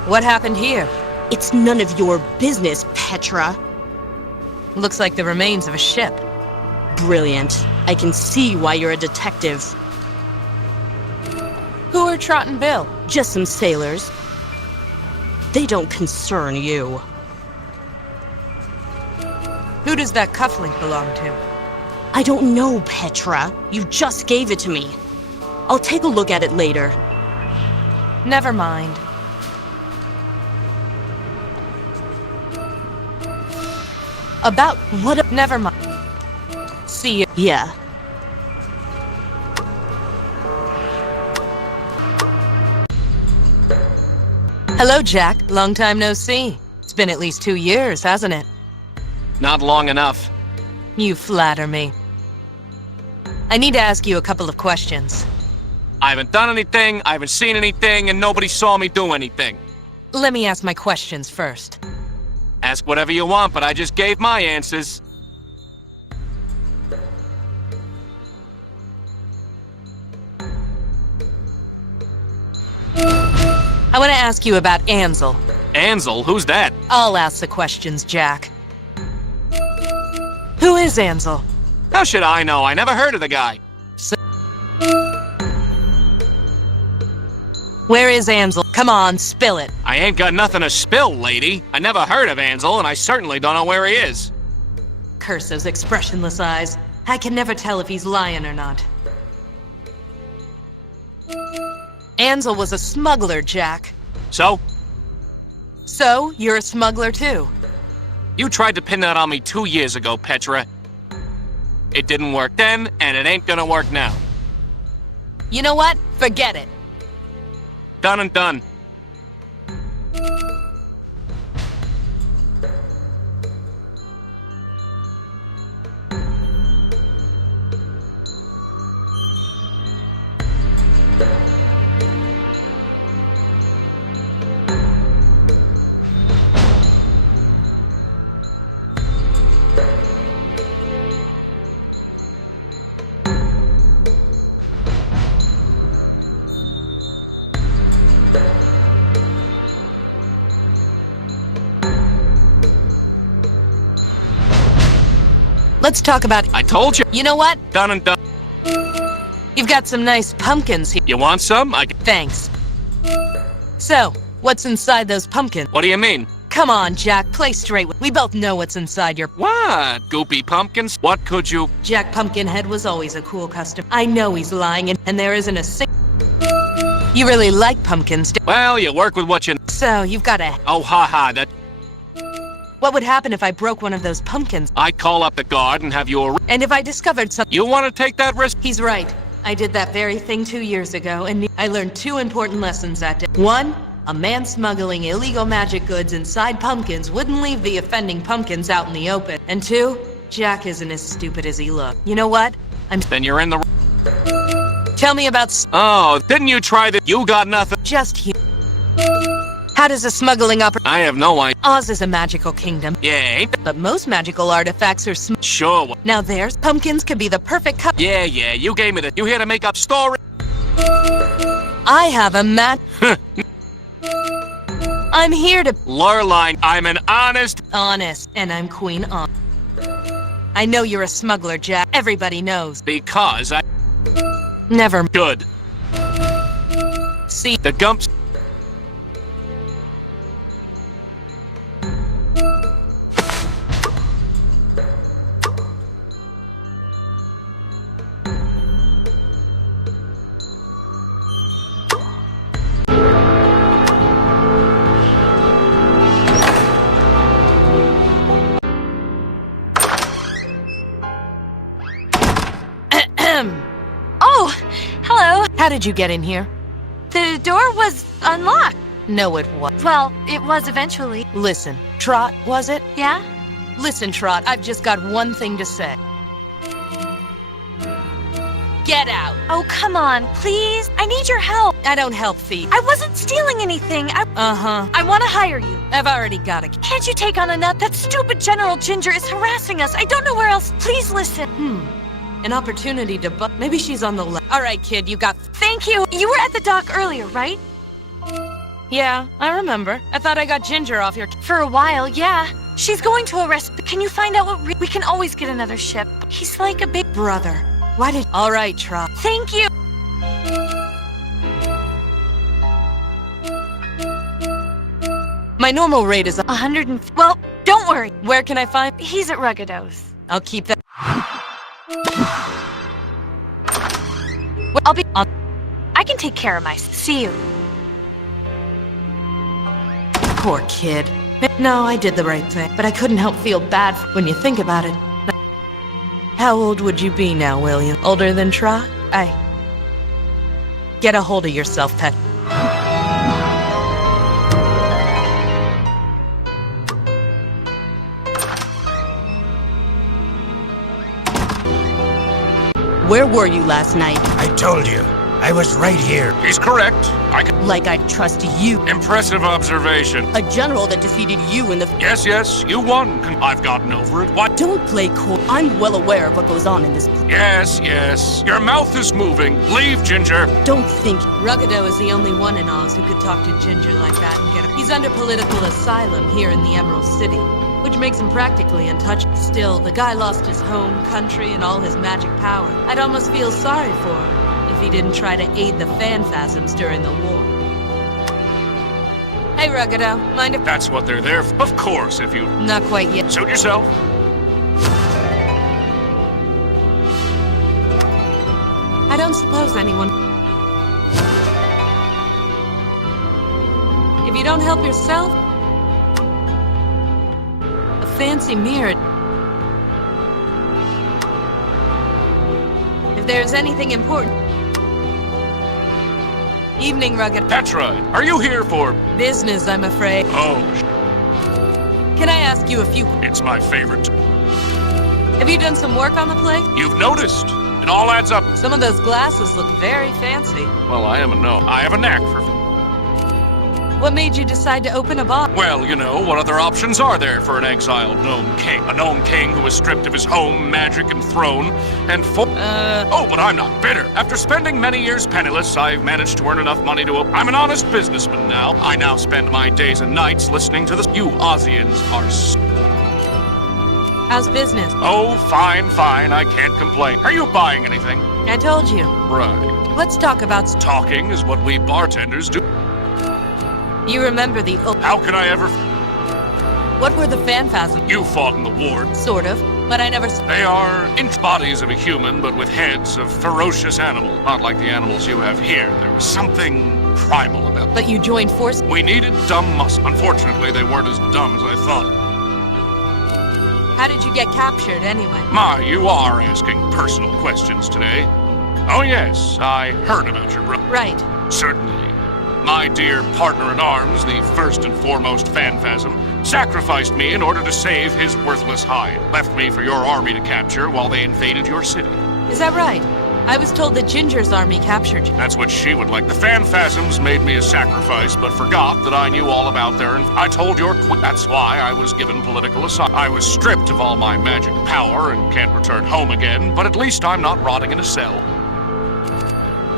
What happened here? It's none of your business, Petra. Looks like the remains of a ship. Brilliant. I can see why you're a detective. Who are Trot and Bill? Just some sailors. They don't concern you. Who does that cufflink belong to? I don't know, Petra. You just gave it to me. I'll take a look at it later. Never mind. About what? Never mind. See you. Yeah. Hello, Jack. Long time no see. It's been at least 2 years, hasn't it? Not long enough. You flatter me. I need to ask you a couple of questions. I haven't done anything, I haven't seen anything, and nobody saw me do anything. Let me ask my questions first. Ask whatever you want, but I just gave my answers. I want to ask you about Ansel. Ansel? Who's that? I'll ask the questions, Jack. Who is Ansel? How should I know? I never heard of the guy. Where is Ansel? Come on, spill it. I ain't got nothing to spill, lady. I never heard of Ansel, and I certainly don't know where he is. Curse those expressionless eyes. I can never tell if he's lying or not. Ansel was a smuggler, Jack. So? So, you're a smuggler too. You tried to pin that on me 2 years ago, Petra. It didn't work then, and it ain't gonna work now. You know what? Forget it. Done and done. Let's talk about... I told you. You know what? Done and done. You've got some nice pumpkins here. You want some? Thanks. So, what's inside those pumpkins? What do you mean? Come on, Jack, play straight. We both know what's inside your... What? Goopy pumpkins? What could you... Jack Pumpkinhead was always a cool customer. I know he's lying, and there isn't a sing... You really like pumpkins, Well, you work with what you... So, you've got a... Oh, haha, that... What would happen if I broke one of those pumpkins? I'd call up the guard and have you And if I discovered something... You want to take that risk? He's right. I did that very thing 2 years ago, and I learned 2 important lessons that day. 1, a man smuggling illegal magic goods inside pumpkins wouldn't leave the offending pumpkins out in the open. And 2, Jack isn't as stupid as he looked. You know what? Then you're in the... Tell me about... Oh, didn't you try that? You got nothing. Just here. How does a smuggling I have no idea. Oz is a magical kingdom. Yeah, ain't But most magical artifacts are Sure. Now there's pumpkins could be the perfect cup. Yeah, you gave me the... You here to make up story? I have a I'm here to... Lurline, I'm an honest... Honest, and I'm Queen On. I know you're a smuggler, Jack. Everybody knows. Because I... Never... Good. See... The Gumps... Hello. How did you get in here? The door was unlocked. No, it was. Well, it was eventually. Listen, Trot, was it? Yeah? Listen, Trot, I've just got one thing to say. Get out. Oh, come on, please. I need your help. I don't help thieves. I wasn't stealing anything. Uh-huh. I want to hire you. I've already got it. Can't you take on a nut? That stupid General Ginger is harassing us. I don't know where else. Please listen. An opportunity to maybe she's on the left. All right, kid, you got... Thank you. You were at the dock earlier, right? Yeah, I remember. I thought I got Ginger off your... For a while, yeah. She's going to arrest... Can you find out what... We can always get another ship. He's like a big... Brother. Why did... All right, Trot. Thank you. My normal rate is 100 Well, don't worry. Where can I find... He's at Ruggido's. I'll keep that... Well, I'll be... I can take care of myself. See you. Poor kid. No, I did the right thing, but I couldn't help feel bad when you think about it. How old would you be now, William? Older than Trot? Get a hold of yourself, Pet. Where were you last night? I told you. I was right here. He's correct. Like I'd trust you. Impressive observation. A general that defeated you in the... Yes, you won. I've gotten over it. What? Don't play cool. I'm well aware of what goes on in this... Yes. Your mouth is moving. Leave, Ginger. Don't think... Ruggido is the only one in Oz who could talk to Ginger like that and get him. He's under political asylum here in the Emerald City, which makes him practically untouchable. Still, the guy lost his home, country, and all his magic power. I'd almost feel sorry for him if he didn't try to aid the Phanphasms during the war. Hey, Ruggido, mind if... That's what they're there for. Of course, if you... Not quite yet. Suit yourself. I don't suppose anyone... If you don't help yourself... A fancy mirror... If there's anything important... Evening, Rugged. Petra, are you here for... Business, I'm afraid. Oh, Can I ask you a few... It's my favorite. Have you done some work on the play? You've noticed. It all adds up. Some of those glasses look very fancy. Well, I am a gnome. I have a knack for... What made you decide to open a bar? Well, what other options are there for an exiled gnome king? A gnome king who is stripped of his home, magic, and throne, and Oh, but I'm not bitter. After spending many years penniless, I've managed to earn enough money to... I'm an honest businessman now. I now spend my days and nights listening to this. You Ozians are... How's business? Oh, fine. I can't complain. Are you buying anything? I told you. Right. Let's talk about... Talking is what we bartenders do. You remember the... How can I ever... What were the Phanphasms? You fought in the war. Sort of, but I never... They are inch bodies of a human, but with heads of ferocious animal. Not like the animals you have here. There was something primal about them. But you joined forces? We needed dumb muscle. Unfortunately, they weren't as dumb as I thought. How did you get captured, anyway? My, you are asking personal questions today. Oh yes, I heard about your brother. Right. Certainly. My dear partner-in-arms, the first and foremost Phanphasm, sacrificed me in order to save his worthless hide. Left me for your army to capture while they invaded your city. Is that right? I was told that Ginger's army captured you. That's what she would like. The Phanphasms made me a sacrifice, but forgot that I knew all about their... I told your That's why I was given political asylum. I was stripped of all my magic power and can't return home again, but at least I'm not rotting in a cell.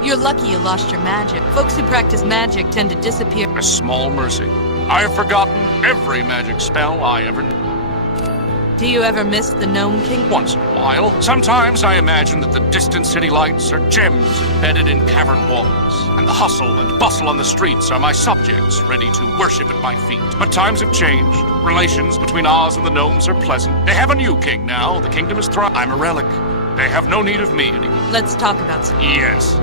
You're lucky you lost your magic. Folks who practice magic tend to disappear. A small mercy. I have forgotten every magic spell I ever knew. Do you ever miss the Gnome King? Once in a while. Sometimes I imagine that the distant city lights are gems embedded in cavern walls, and the hustle and bustle on the streets are my subjects ready to worship at my feet. But times have changed. Relations between Oz and the gnomes are pleasant. They have a new king now. The kingdom is thriving. I'm a relic. They have no need of me anymore. Let's talk about some... Yes.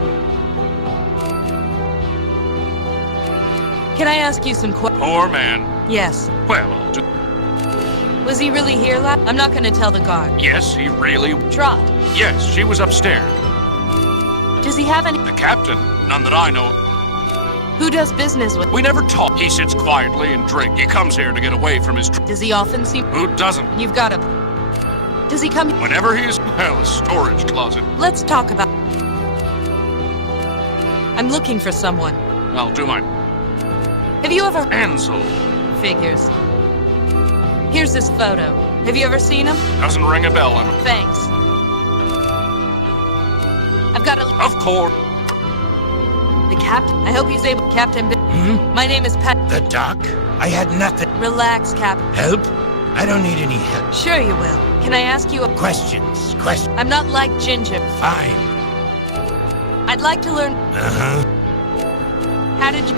Can I ask you some questions? Poor man. Yes. Well, I'll do... Was he really here last? I'm not going to tell the guard. Yes, he really... Trot. Yes, she was upstairs. Does he have any? The captain? None that I know. Who does business with? We never talk. He sits quietly and drinks. He comes here to get away from his... Does he often see? Who doesn't? You've got to... Does he come? Whenever he is... Well, a storage closet. Let's talk about... I'm looking for someone. I'll do my... Have you ever... Ansel. Figures. Here's this photo. Have you ever seen him? Doesn't ring a bell, Emma. Thanks. I've got a... Of course. The captain? I hope he's able... Captain... My name is Petra. The doc? I had nothing. Relax, Captain. Help? I don't need any help. Sure you will. Can I ask you a... Questions. I'm not like Ginger. Fine. I'd like to learn... Uh-huh. How did you...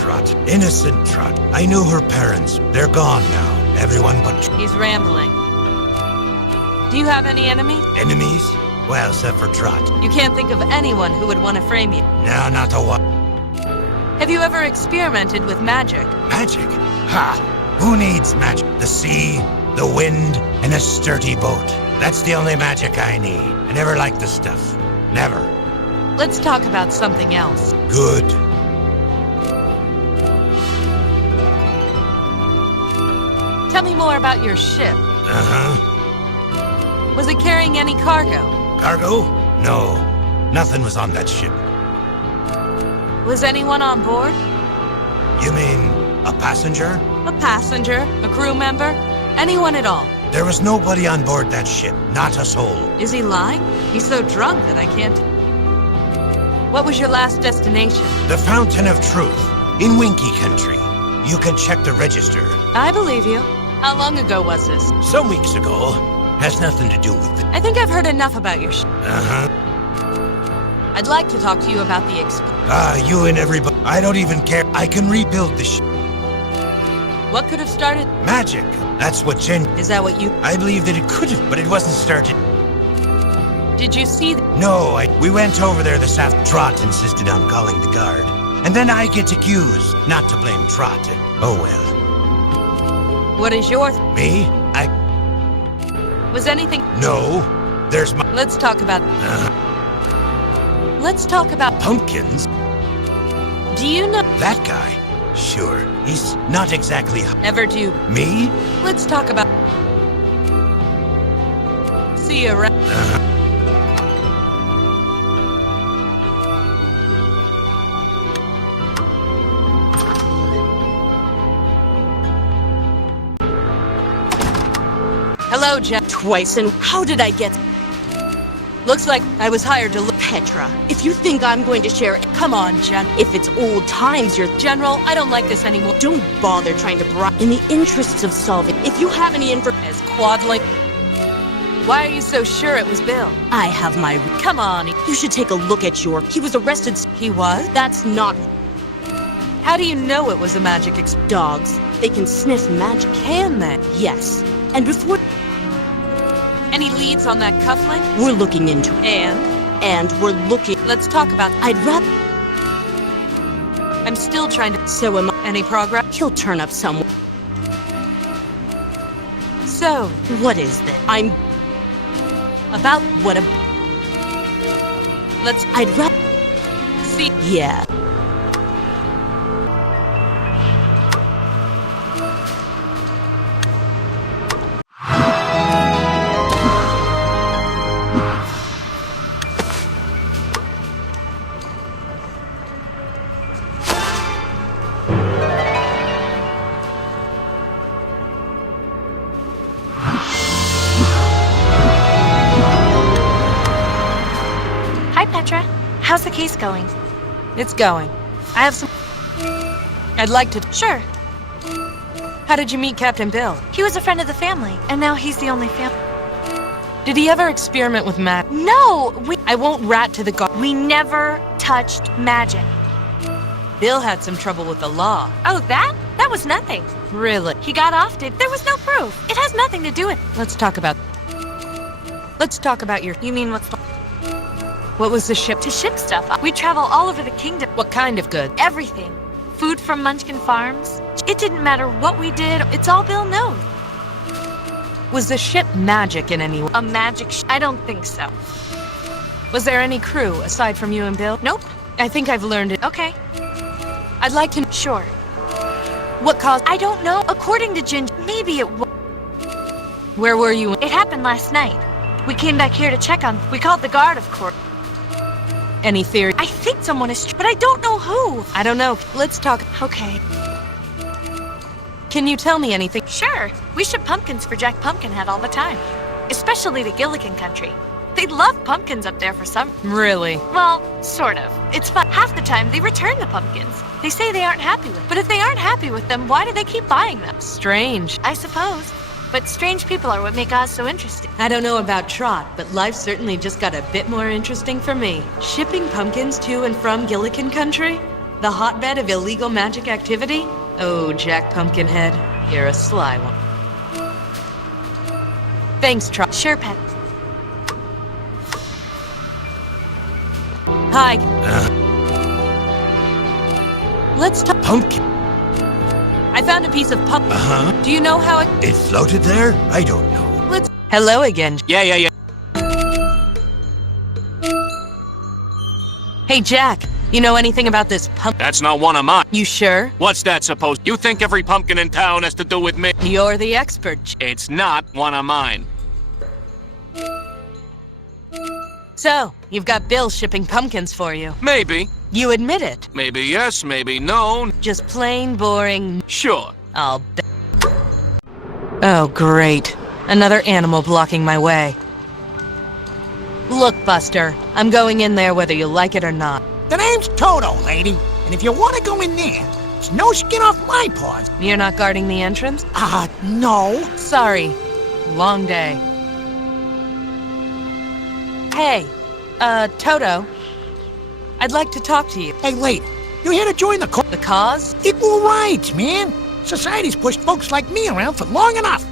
Trot. Innocent Trot. I knew her parents. They're gone now. Everyone but... He's rambling. Do you have any enemies? Enemies? Well, except for Trot. You can't think of anyone who would want to frame you. No, not the one. Have you ever experimented with magic? Magic? Ha! Who needs magic? The sea, the wind, and a sturdy boat. That's the only magic I need. I never liked the stuff. Never. Let's talk about something else. Good. Tell me more about your ship. Uh-huh. Was it carrying any cargo? Cargo? No. Nothing was on that ship. Was anyone on board? You mean a passenger? A passenger? A crew member? Anyone at all? There was nobody on board that ship. Not a soul. Is he lying? He's so drunk that I can't... What was your last destination? The Fountain of Truth. In Winky Country. You can check the register. I believe you. How long ago was this? Some weeks ago. Has nothing to do with it. I think I've heard enough about your ship. Uh-huh. I'd like to talk to you about the you and everybody. I don't even care. I can rebuild the ship. What could have started? Magic. That's what Is that what you... I believe that it could have, but it wasn't started. Did you see No, we went over there this afternoon. Trot insisted on calling the guard. And then I get accused. Not to blame Trot. Oh well. What is your... Me? Was anything... No. There's my... Let's talk about... Let's talk about... Pumpkins? Do you know... That guy? Sure. He's not exactly... Ever do... Me? Let's talk about... See you around... Hello, Jen. Twice, and how did I get... Looks like I was hired to look... Petra, if you think I'm going to share... Come on, Jen. If it's old times, you're... General, I don't like this anymore. Don't bother trying to In the interests of solving... If you have any info... As Quadling... Why are you so sure it was Bill? I have my... Come on. You should take a look at your... He was arrested... He was? That's not... How do you know it was a magic Dogs. They can sniff magic. Can they? Yes. And before... Any leads on that cufflink? We're looking into it. And we're looking... Let's talk about... I'd rather... I'm still trying to... So am I. Any progress? He'll turn up somewhere. So... What is that? I'm... About what a... Let's... I'd rather... See... Yeah. Petra, how's the case going? It's going. I have some... I'd like to... Sure. How did you meet Captain Bill? He was a friend of the family, and now he's the only family. Did he ever experiment with magic? No! I won't rat to the guard. We never touched magic. Bill had some trouble with the law. Oh, that? That was nothing. Really? He got off it. There was no proof. It has nothing to do with... Let's talk about your... You mean what's... What was the ship? To ship stuff. We travel all over the kingdom. What kind of good? Everything. Food from Munchkin Farms. It didn't matter what we did. It's all Bill knows. Was the ship magic in any way? A magic I don't think so. Was there any crew aside from you and Bill? Nope. I think I've learned it. Okay. I'd like to... Sure. What caused... I don't know. According to Ginger, maybe it was... Where were you? It happened last night. We came back here to check on... We called the guard, of course. Any theory? I think someone is... But I don't know who. I don't know. Let's talk. Okay. Can you tell me anything? Sure. We ship pumpkins for Jack Pumpkinhead all the time. Especially to Gillikin Country. They love pumpkins up there for some... Really? Well, sort of. It's fun. Half the time, they return the pumpkins. They say they aren't happy with them. But if they aren't happy with them, why do they keep buying them? Strange. I suppose. But strange people are what make Oz so interesting. I don't know about Trot, but life certainly just got a bit more interesting for me. Shipping pumpkins to and from Gillikin Country? The hotbed of illegal magic activity? Oh, Jack Pumpkinhead, you're a sly one. Thanks, Trot. Sure, Pet. Hi. Let's talk. Pumpkin. I found a piece of pumpkin. Uh-huh. Do you know how it... It floated there? I don't know. Let's... Hello again. Yeah. Hey, Jack. You know anything about this pump... That's not one of mine. You sure? What's that supposed... You think every pumpkin in town has to do with me? You're the expert. It's not one of mine. So, you've got Bill shipping pumpkins for you. Maybe. You admit it. Maybe yes, maybe no. Just plain boring... Sure. I'll bet. Oh, great. Another animal blocking my way. Look, Buster. I'm going in there whether you like it or not. The name's Toto, lady. And if you want to go in there, it's no skin off my paws. You're not guarding the entrance? No. Sorry. Long day. Hey, Toto. I'd like to talk to you. Hey, wait. You here to join the The cause? Equal rights, man. Society's pushed folks like me around for long enough.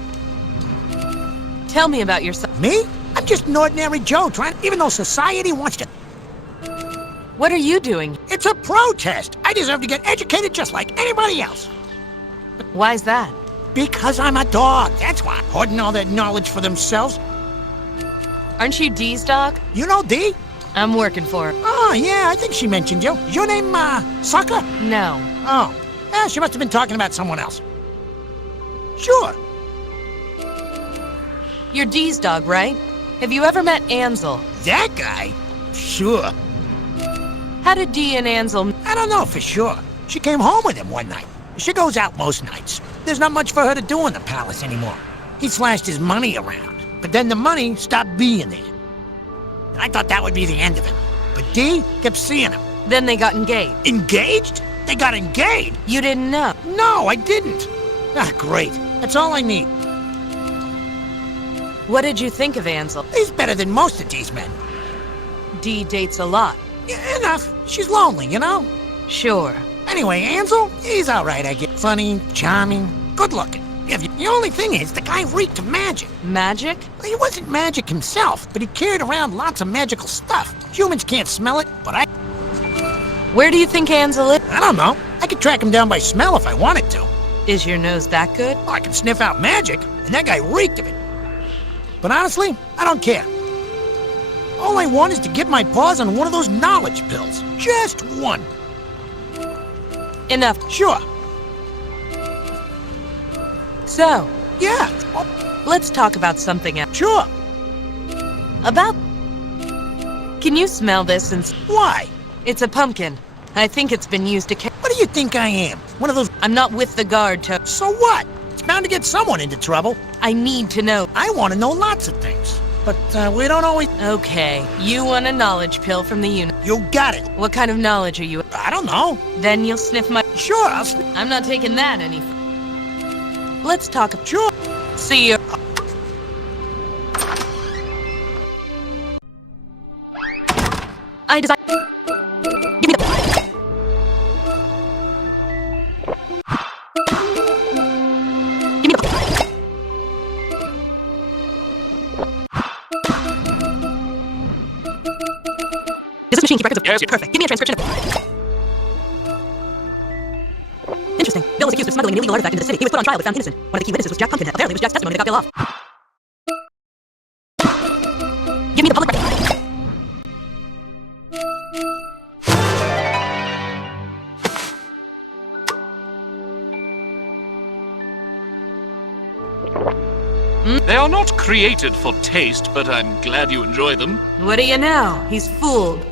Tell me about yourself. Me? I'm just an ordinary Joe trying... Even though society wants to... What are you doing? It's a protest. I deserve to get educated just like anybody else. Why's that? Because I'm a dog, that's why. Hoarding all that knowledge for themselves. Aren't you Dee's dog? You know Dee? I'm working for her. Oh, yeah, I think she mentioned you. Is your name, Sucker? No. Oh. Yeah, she must have been talking about someone else. Sure. You're Dee's dog, right? Have you ever met Ansel? That guy? Sure. How did Dee and Ansel... I don't know for sure. She came home with him one night. She goes out most nights. There's not much for her to do in the palace anymore. He slashed his money around, but then the money stopped being there. I thought that would be the end of him. But Dee kept seeing him. Then they got engaged. Engaged? They got engaged? You didn't know? No, I didn't. Ah, great. That's all I need. What did you think of Ansel? He's better than most of these men. Dee dates a lot. Yeah, enough. She's lonely, you know? Sure. Anyway, Ansel, he's all right, I guess. Funny, charming, good-looking. The only thing is, the guy reeked of magic. Magic? Well, he wasn't magic himself, but he carried around lots of magical stuff. Humans can't smell it, but I... Where do you think Ansel is? I don't know. I could track him down by smell if I wanted to. Is your nose that good? Well, I can sniff out magic, and that guy reeked of it. But honestly, I don't care. All I want is to get my paws on one of those knowledge pills. Just one. Enough. Sure. So, yeah. Let's talk about something else. Sure. About... Can you smell this and... Why? It's a pumpkin. I think it's been used to... What do you think I am? One of those... I'm not with the guard, Toto. So what? It's bound to get someone into trouble. I need to know. I want to know lots of things. But we don't always... Okay, you want a knowledge pill from the unit. You got it. What kind of knowledge are you... I don't know. Then you'll sniff my... Sure, I'll sniff... I'm not taking that any... Let's talk... Sure. See you. I desire... Give me the... Give me the... Does this machine keep records of... Yes. Perfect. Give me a transcription of... Interesting. Bill was accused of smuggling an illegal artifact into the city. He was put on trial but found innocent. One of the key witnesses was Jack Pumpkinhead. Apparently it was Jack's testimony that got Bill off. Give me the public record. They are not created for taste, but I'm glad you enjoy them. What do you know? He's fooled.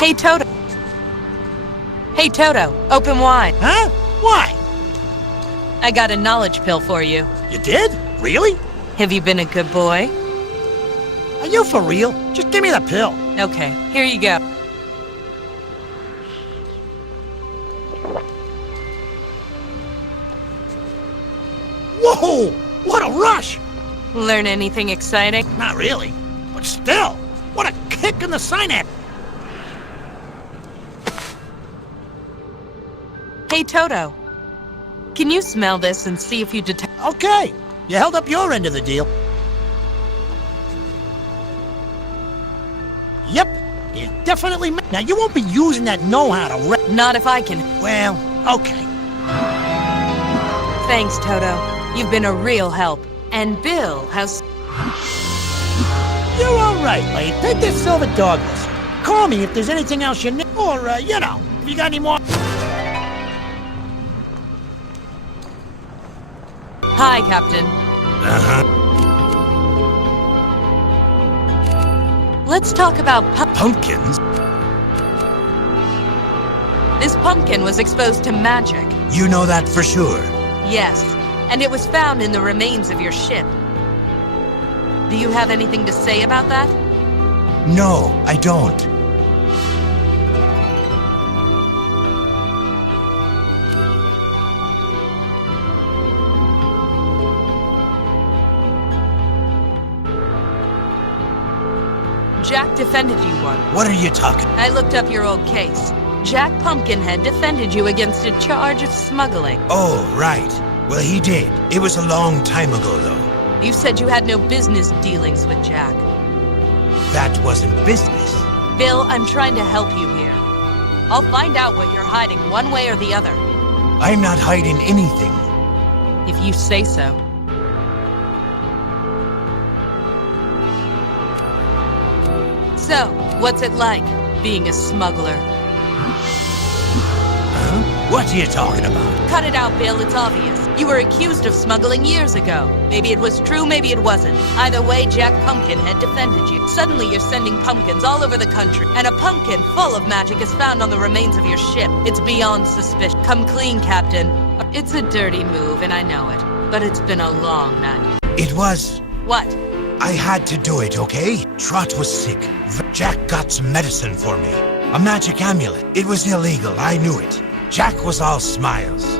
Hey, Toto. Hey, Toto, open wide. Huh? Why? I got a knowledge pill for you. You did? Really? Have you been a good boy? Are you for real? Just give me the pill. Okay, here you go. Whoa! What a rush! Learn anything exciting? Not really, but still, what a kick in the synapse! Hey, Toto. Can you smell this and see if you detect... Okay, you held up your end of the deal. Yep, it definitely... Now, you won't be using that know-how to... Not if I can... Well, okay. Thanks, Toto. You've been a real help. And Bill has... You're all right, Lane. Take this silver dogmas. Call me if there's anything else you need. Or, you know, if you got any more... Hi, Captain. Uh-huh. Let's talk about Pumpkins? This pumpkin was exposed to magic. You know that for sure. Yes, and it was found in the remains of your ship. Do you have anything to say about that? No, I don't. Jack defended you once. What are you talking? I looked up your old case. Jack Pumpkinhead defended you against a charge of smuggling. Oh, right. Well, he did. It was a long time ago, though. You said you had no business dealings with Jack. That wasn't business. Bill, I'm trying to help you here. I'll find out what you're hiding one way or the other. I'm not hiding anything. If you say so. So, what's it like, being a smuggler? Huh? What are you talking about? Cut it out, Bill, it's obvious. You were accused of smuggling years ago. Maybe it was true, maybe it wasn't. Either way, Jack Pumpkinhead defended you. Suddenly you're sending pumpkins all over the country, and a pumpkin full of magic is found on the remains of your ship. It's beyond suspicion. Come clean, Captain. It's a dirty move, and I know it. But it's been a long night. It was... What? I had to do it, okay? Trot was sick. Jack got some medicine for me. A magic amulet. It was illegal, I knew it. Jack was all smiles.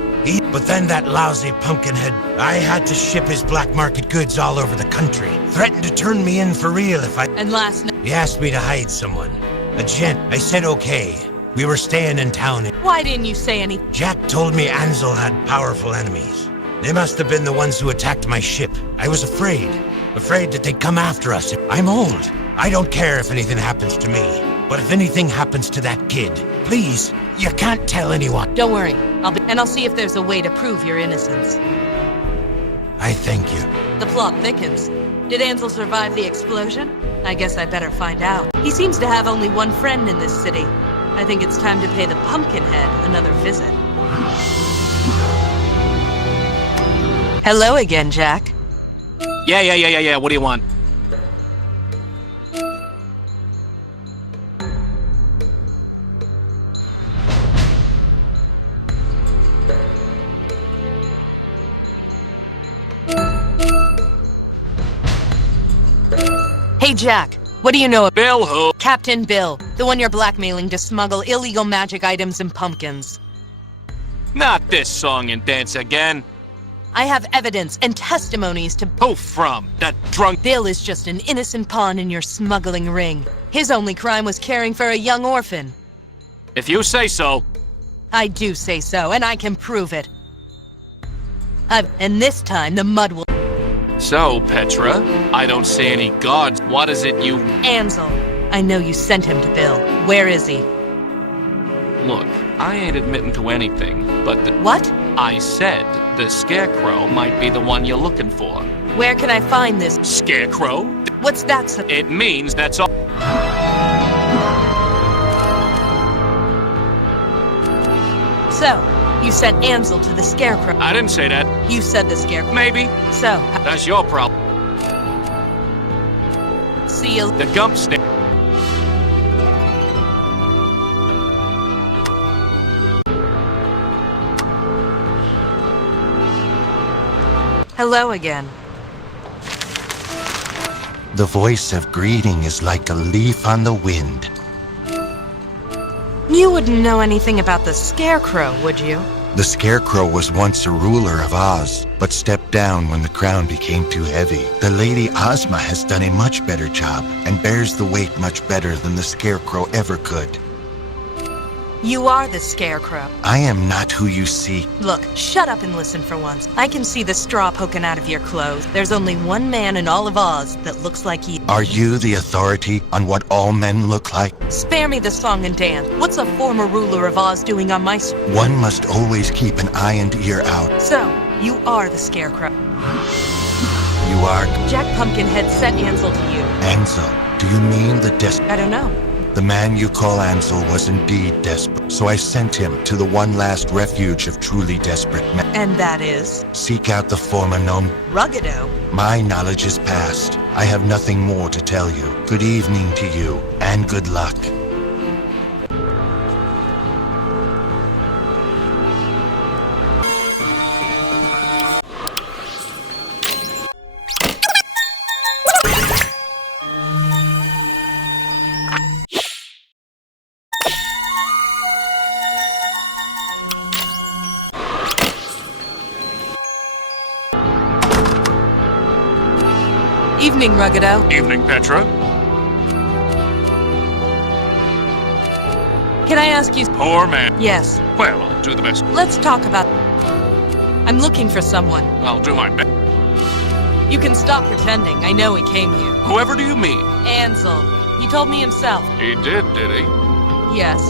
But then that lousy Pumpkinhead, I had to ship his black market goods all over the country. Threatened to turn me in for real if I... And last night... He asked me to hide someone. A gent. I said okay. We were staying in town. Why didn't you say anything? Jack told me Ansel had powerful enemies. They must have been the ones who attacked my ship. I was afraid. Afraid that they'd come after us. I'm old. I don't care if anything happens to me. But if anything happens to that kid, please, you can't tell anyone. Don't worry. I'll see if there's a way to prove your innocence. I thank you. The plot thickens. Did Ansel survive the explosion? I guess I better find out. He seems to have only one friend in this city. I think it's time to pay the Pumpkinhead another visit. Hello again, Jack. Yeah. What do you want? Hey, Jack. What do you know of Bill who? Captain Bill, the one you're blackmailing to smuggle illegal magic items and pumpkins. Not this song and dance again. I have evidence and testimonies to... Who from? That drunk... Bill is just an innocent pawn in your smuggling ring. His only crime was caring for a young orphan. If you say so. I do say so, and I can prove it. And this time, the mud will... So, Petra, I don't see any guards. What is it you... Ansel. I know you sent him to Bill. Where is he? Look, I ain't admitting to anything, but the... What? I said the Scarecrow might be the one you're looking for. Where can I find this... Scarecrow? What's that? It means that's all... So, you sent Ansel to the Scarecrow. I didn't say that. You said the Scarecrow. Maybe. So, That's your problem. see you. The gump stick. Hello again. The voice of greeting is like a leaf on the wind. You wouldn't know anything about the Scarecrow, would you? The Scarecrow was once a ruler of Oz, but stepped down when the crown became too heavy. The Lady Ozma has done a much better job and bears the weight much better than the Scarecrow ever could. You are the Scarecrow. I am not who you see. Look, shut up and listen for once. I can see the straw poking out of your clothes. There's only one man in all of Oz that looks like you. Are you the authority on what all men look like? Spare me the song and dance. What's a former ruler of Oz doing on my... One must always keep an eye and ear out. So, you are the Scarecrow. You are... Jack Pumpkinhead sent Ansel to you. Ansel. Do you mean the I don't know. The man you call Ansel was indeed desperate, so I sent him to the one last refuge of truly desperate men. And that is? Seek out the former gnome. Ruggido. My knowledge is past. I have nothing more to tell you. Good evening to you, and good luck. Evening, Ruggido. Evening, Petra. Can I ask you... Poor man. Yes. Well, I'll do the best. Let's talk about... I'm looking for someone. I'll do my best. You can stop pretending. I know he came here. Whoever do you mean? Ansel. He told me himself. He did he? Yes.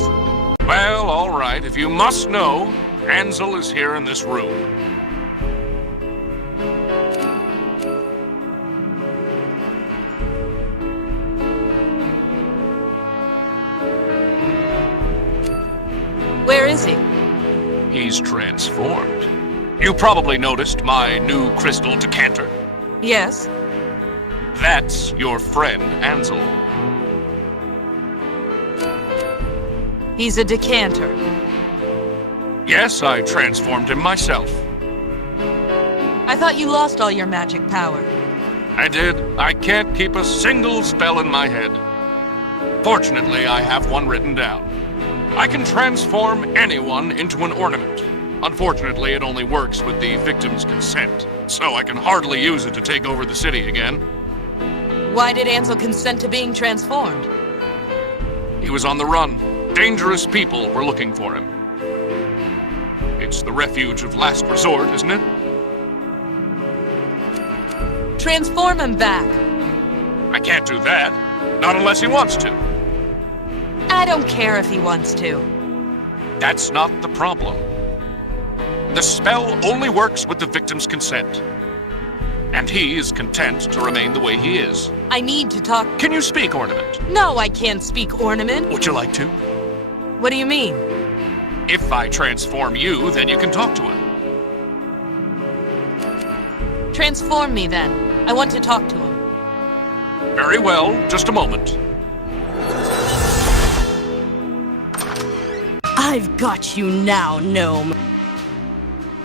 Well, all right. If you must know, Ansel is here in this room. Where is he? He's transformed. You probably noticed my new crystal decanter. Yes. That's your friend, Ansel. He's a decanter. Yes, I transformed him myself. I thought you lost all your magic power. I did. I can't keep a single spell in my head. Fortunately, I have one written down. I can transform anyone into an ornament. Unfortunately, it only works with the victim's consent, so I can hardly use it to take over the city again. Why did Ansel consent to being transformed? He was on the run. Dangerous people were looking for him. It's the refuge of last resort, isn't it? Transform him back. I can't do that. Not unless he wants to. I don't care if he wants to. That's not the problem. The spell only works with the victim's consent. And he is content to remain the way he is. I need to talk... Can you speak, Ornament? No, I can't speak, Ornament. Would you like to? What do you mean? If I transform you, then you can talk to him. Transform me, then. I want to talk to him. Very well. Just a moment. I've got you now, gnome.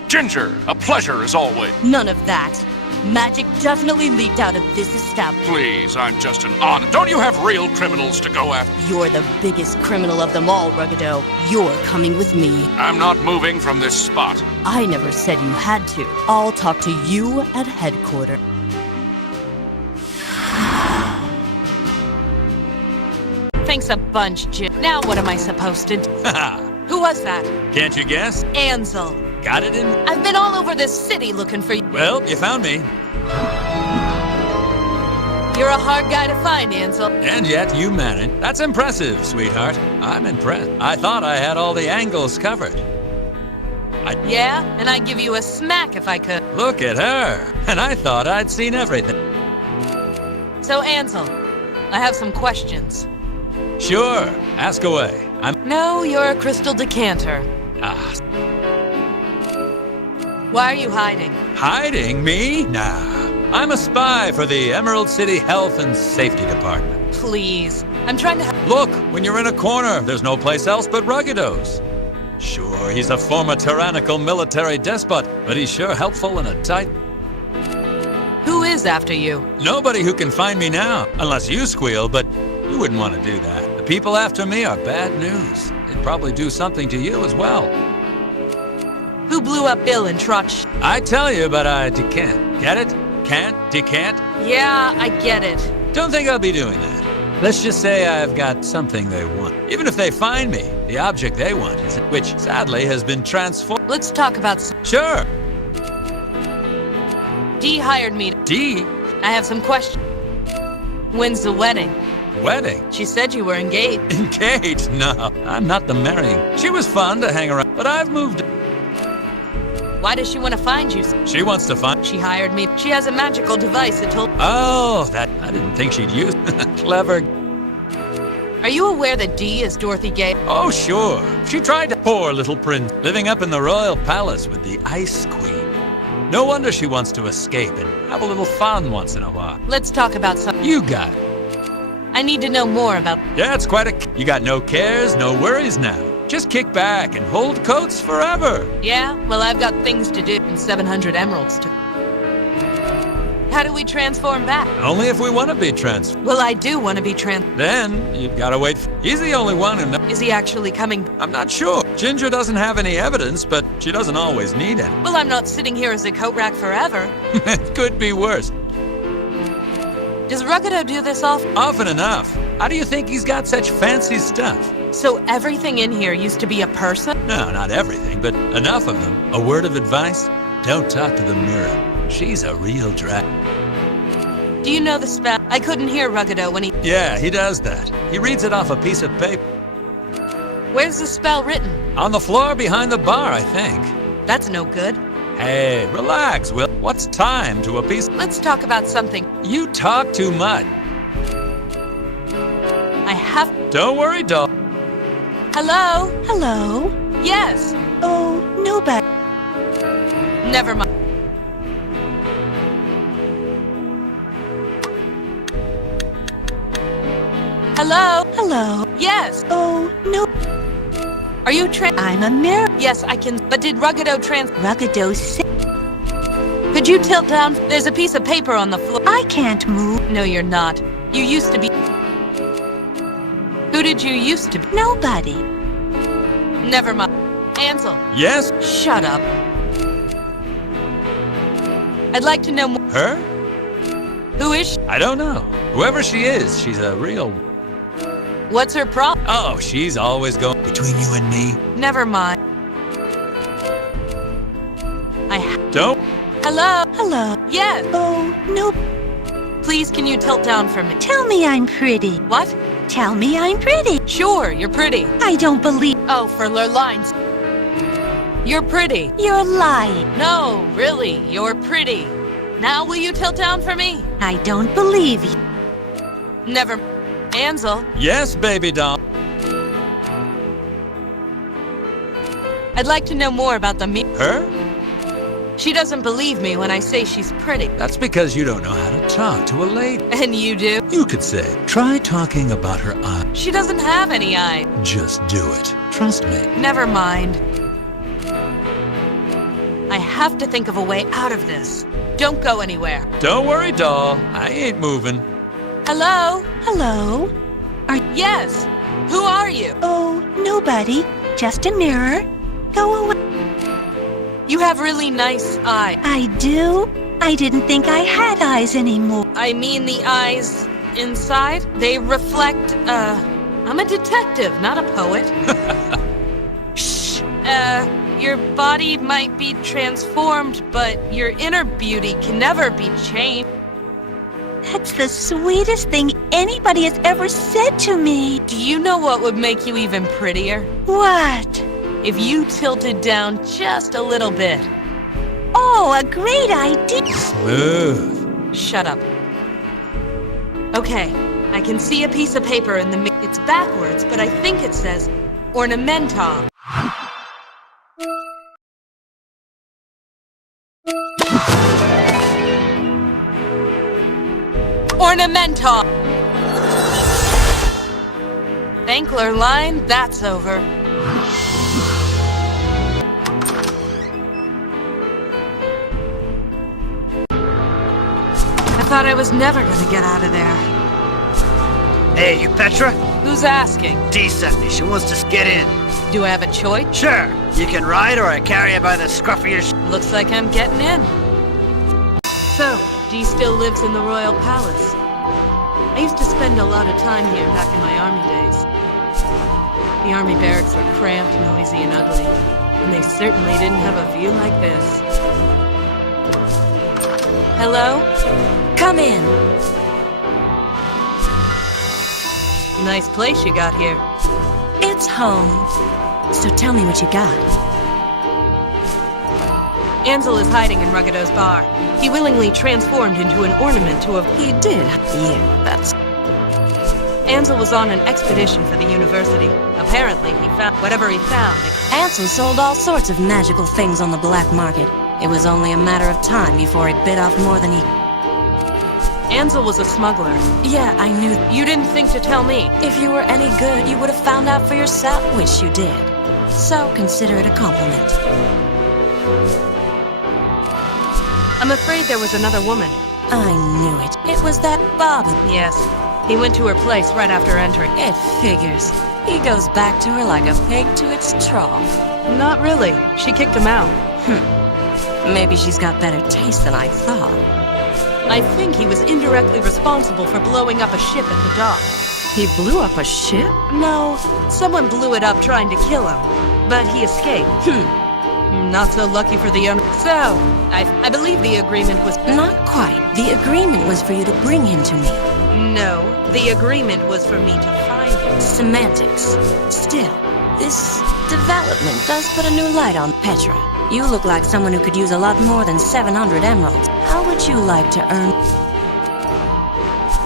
Ginger, a pleasure as always. None of that. Magic definitely leaked out of this establishment. Please, I'm just an honest. Don't you have real criminals to go after? You're the biggest criminal of them all, Ruggido. You're coming with me. I'm not moving from this spot. I never said you had to. I'll talk to you at headquarters. Thanks a bunch, Jim. Now what am I supposed to do? Who was that? Can't you guess? Ansel. Got it in? I've been all over this city looking for you. Well, you found me. You're a hard guy to find, Ansel. And yet you managed. That's impressive, sweetheart. I'm impressed. I thought I had all the angles covered. Yeah? And I'd give you a smack if I could. Look at her. And I thought I'd seen everything. So, Ansel, I have some questions. Sure. Ask away. No, you're a crystal decanter. Why are you hiding? Hiding me? Nah. I'm a spy for the Emerald City Health and Safety Department. Please. I'm trying to help. Look, when you're in a corner, there's no place else but Ruggido's. Sure, he's a former tyrannical military despot, but he's sure helpful in a tight... Who is after you? Nobody who can find me now, unless you squeal, but you wouldn't want to do that. The people after me are bad news. They'd probably do something to you as well. Who blew up Bill and Trotch? I tell you, but I can't. Get it? Can't? Decant? Yeah, I get it. Don't think I'll be doing that. Let's just say I've got something they want. Even if they find me, the object they want is, which sadly has been transformed. Let's talk about Sure. Dee hired me. Dee? I have some questions. When's the wedding? Wedding? She said you were engaged. Engaged? No, I'm not the marrying. She was fun to hang around, but I've moved. Why does she want to find you? She wants to find... She hired me. She has a magical device that told... Oh, that... I didn't think she'd use... Clever. Are you aware that Dee is Dorothy Gay? Oh, sure. She tried to... Poor little prince, living up in the royal palace with the Ice Queen. No wonder she wants to escape and have a little fun once in a while. Let's talk about something. You got it. I need to know more about... Yeah, it's quite a... You got no cares, no worries now. Just kick back and hold coats forever. Yeah? Well, I've got things to do and 700 emeralds to... How do we transform back? Only if we want to be transformed. Well, I do want to be Then, you've got to wait He's the only one who knows. Is he actually coming? I'm not sure. Ginger doesn't have any evidence, but she doesn't always need any. Well, I'm not sitting here as a coat rack forever. It could be worse. Does Ruggido do this often? Often enough. How do you think he's got such fancy stuff? So everything in here used to be a person? No, not everything, but enough of them. A word of advice? Don't talk to the mirror. She's a real drag. Do you know the spell? I couldn't hear Ruggido when he... Yeah, he does that. He reads it off a piece of paper. Where's the spell written? On the floor behind the bar, I think. That's no good. Hey, relax, Will. What's time to a piece? Let's talk about something. You talk too much. I have... Don't worry, doll. Hello? Hello? Yes. Oh, nobody. Never mind. Hello? Hello? Yes. Oh, no. Are you I'm a mirror. Yes, I can. But did Ruggido Ruggido sick? Could you tilt down? There's a piece of paper on the floor. I can't move. No, you're not. You used to be... Who did you used to be? Nobody. Never mind. Ansel. Yes? Shut up. I'd like to know more. Her? Who is she? I don't know. Whoever she is, she's a real... What's her problem? Oh, she's always going... Between you and me? Never mind. Don't... Hello? Hello? Yes. Oh, no. Please, can you tilt down for me? Tell me I'm pretty. What? Tell me I'm pretty. Sure, you're pretty. I don't believe... Oh, for their lines. You're pretty. You're lying. No, really, you're pretty. Now will you tilt down for me? I don't believe you. Never. Ansel. Yes, baby doll. I'd like to know more about the me. Her? She doesn't believe me when I say she's pretty. That's because you don't know how to talk to a lady. And you do? You could say, try talking about her eyes. She doesn't have any eyes. Just do it. Trust me. Never mind. I have to think of a way out of this. Don't go anywhere. Don't worry, doll. I ain't moving. Hello? Hello? Yes. Who are you? Oh, nobody. Just a mirror. Go away. You have really nice eyes. I do? I didn't think I had eyes anymore. I mean the eyes inside. They reflect, I'm a detective, not a poet. Shh. Your body might be transformed, but your inner beauty can never be changed. That's the sweetest thing anybody has ever said to me. Do you know what would make you even prettier? What? If you tilted down just a little bit. Oh, a great idea. Smooth. Shut up. Okay, I can see a piece of paper in the... It's backwards, but I think it says ornamental. Ornamental! Thankler line, that's over. I thought I was never gonna get out of there. Hey, you Petra? Who's asking? Decently, she wants to get in. Do I have a choice? Sure. You can ride or I carry you by the scruff of your Looks like I'm getting in. So, Dee still lives in the Royal Palace. I used to spend a lot of time here back in my army days. The army barracks were cramped, noisy, and ugly. And they certainly didn't have a view like this. Hello? Come in. Nice place you got here. It's home. So tell me what you got. Ansel is hiding in Ruggido's bar. He willingly transformed into an ornament to a... He did? Yeah, that's... Ansel was on an expedition for the university. Apparently, he found whatever he found. Ansel sold all sorts of magical things on the black market. It was only a matter of time before he bit off more than he... Ansel was a smuggler. Yeah, I knew... You didn't think to tell me. If you were any good, you would have found out for yourself, which you did. So consider it a compliment. I'm afraid there was another woman. I knew it. It was that Bob. Yes. He went to her place right after entering. It figures. He goes back to her like a pig to its trough. Not really. She kicked him out. Maybe she's got better taste than I thought. I think he was indirectly responsible for blowing up a ship at the dock. He blew up a ship? No, someone blew it up trying to kill him. But he escaped. Not so lucky for the owner. So, I believe the agreement was... Not quite. The agreement was for you to bring him to me. No, the agreement was for me to find him. Semantics. Still, this development does put a new light on Petra. You look like someone who could use a lot more than 700 emeralds. How would you like to earn...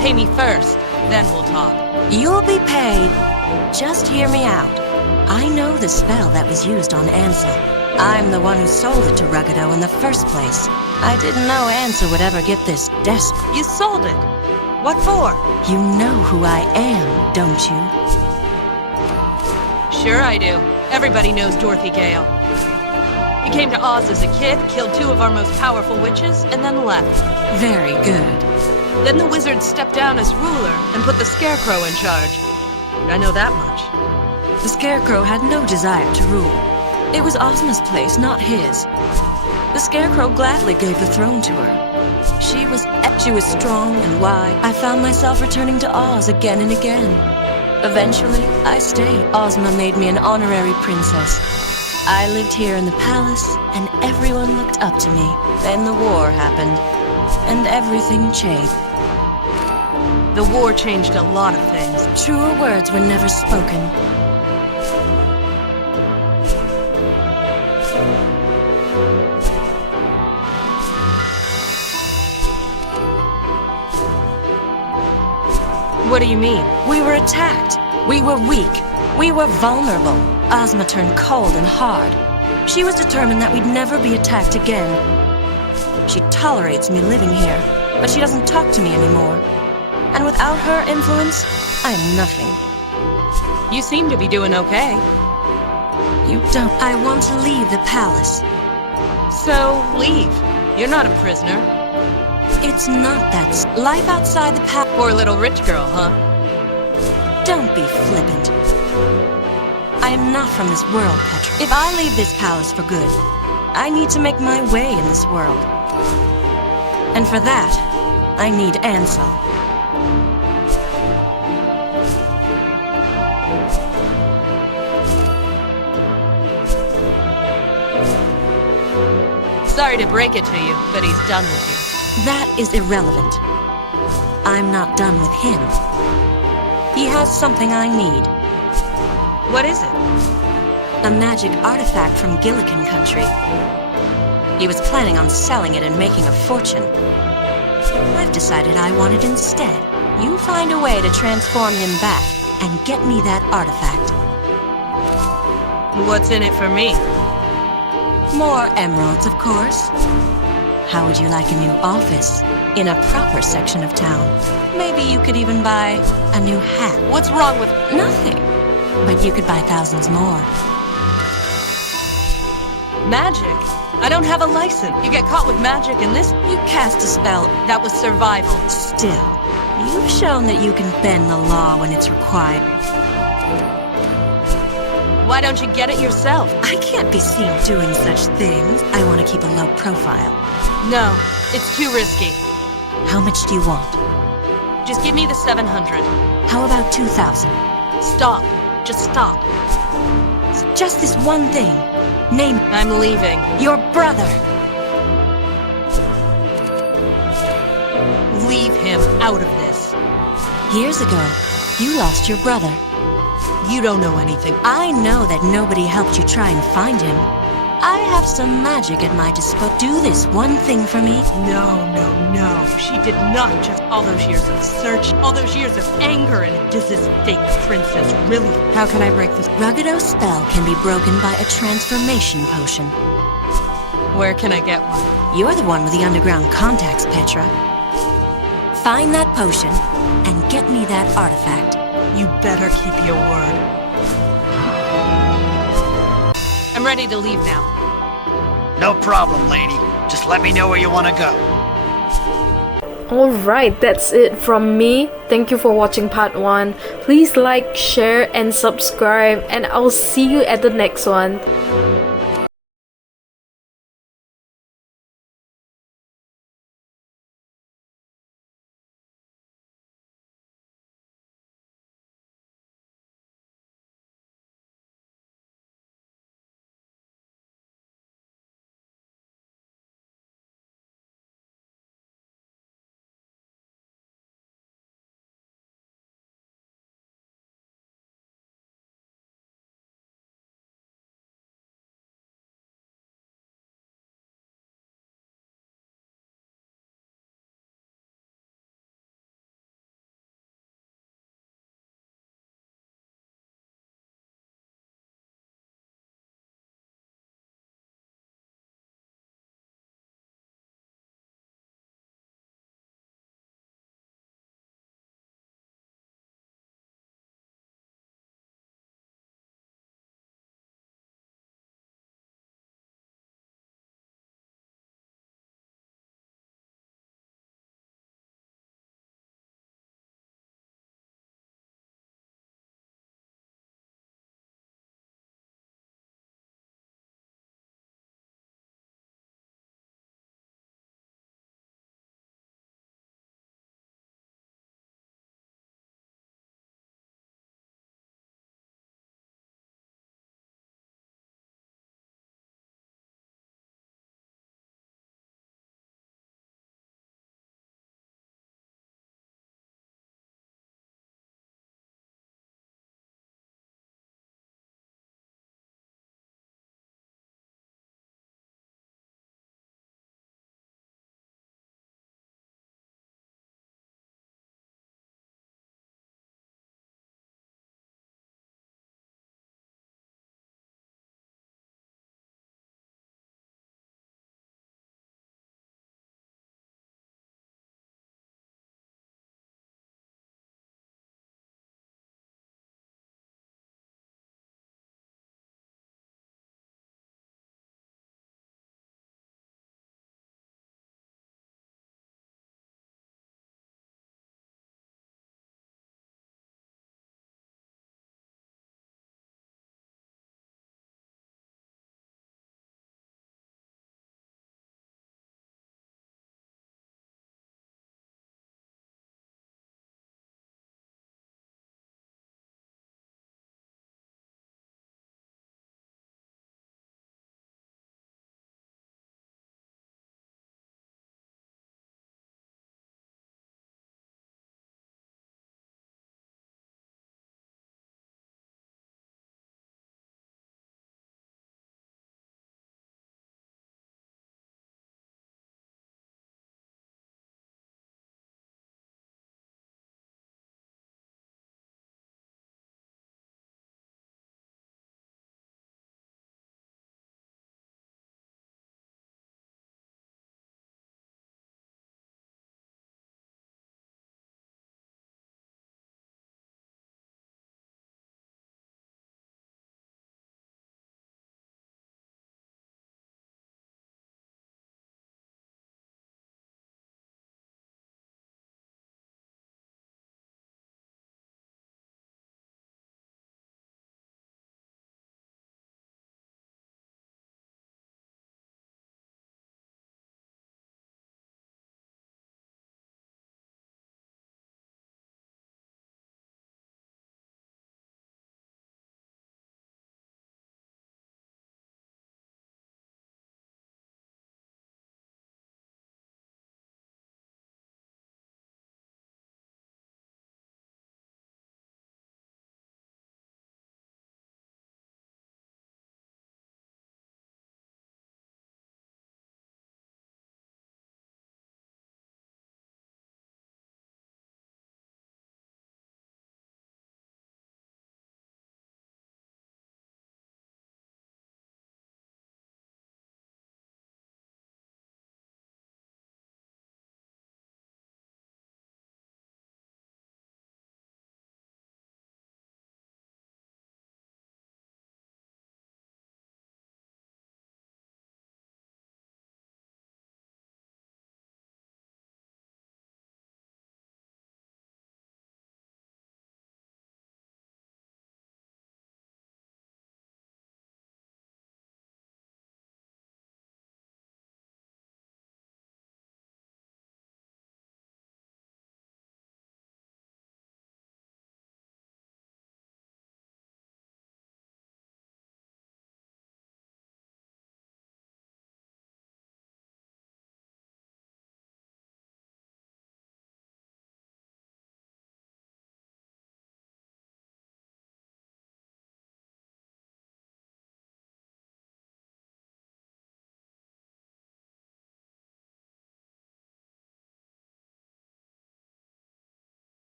Pay me first, then we'll talk. You'll be paid. Just hear me out. I know the spell that was used on Ansel. I'm the one who sold it to Ruggido in the first place. I didn't know Ansel would ever get this desperate. You sold it? What for? You know who I am, don't you? Sure I do. Everybody knows Dorothy Gale. He came to Oz as a kid, killed 2 of our most powerful witches, and then left. Very good. Then the wizard stepped down as ruler and put the Scarecrow in charge. I know that much. The Scarecrow had no desire to rule. It was Ozma's place, not his. The Scarecrow gladly gave the throne to her. She was strong and wise. I found myself returning to Oz again and again. Eventually, I stayed. Ozma made me an honorary princess. I lived here in the palace, and everyone looked up to me. Then the war happened, and everything changed. The war changed a lot of things. Truer words were never spoken. What do you mean? We were attacked. We were weak. We were vulnerable. Ozma turned cold and hard. She was determined that we'd never be attacked again. She tolerates me living here, but she doesn't talk to me anymore. And without her influence, I am nothing. You seem to be doing okay. You don't. I want to leave the palace. So, leave. You're not a prisoner. It's not that. Life outside the palace. Poor little rich girl, huh? Don't be flippant. I am not from this world, Petra. If I leave this palace for good, I need to make my way in this world. And for that, I need Ansel. Sorry to break it to you, but he's done with you. That is irrelevant. I'm not done with him. He has something I need. What is it? A magic artifact from Gillikin country. He was planning on selling it and making a fortune. I've decided I want it instead. You find a way to transform him back and get me that artifact. What's in it for me? More emeralds, of course. How would you like a new office in a proper section of town? Maybe you could even buy a new hat. What's wrong with Nothing. But you could buy thousands more. magic? I don't have a license. You get caught with magic in this. You cast a spell. That was survival. Still, you've shown that you can bend the law when it's required. Why don't you get it yourself? I can't be seen doing such things. I want to keep a low profile. No, it's too risky. How much do you want? Just give me the 700. How about 2,000? Stop. Just stop. Just this one thing. Name. I'm leaving. Your brother. Leave him out of this. Years ago, you lost your brother. You don't know anything. I know that nobody helped you try and find him. I have some magic at my disposal. Do this one thing for me. No. She did not just all those years of search, all those years of anger, and does this fake princess really? How can I break this? Ruggido's spell can be broken by a transformation potion. Where can I get one? You're the one with the underground contacts, Petra. Find that potion and get me that artifact. You better keep your word. I'm ready to leave now. No problem, lady. Just let me know where you want to go. Alright, that's it from me. Thank you for watching part 1. Please like, share, and subscribe, and I'll see you at the next one.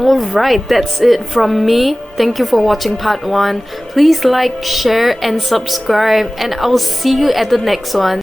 Alright, that's it from me. Thank you for watching part 1. Please like, share, and subscribe, and I'll see you at the next one.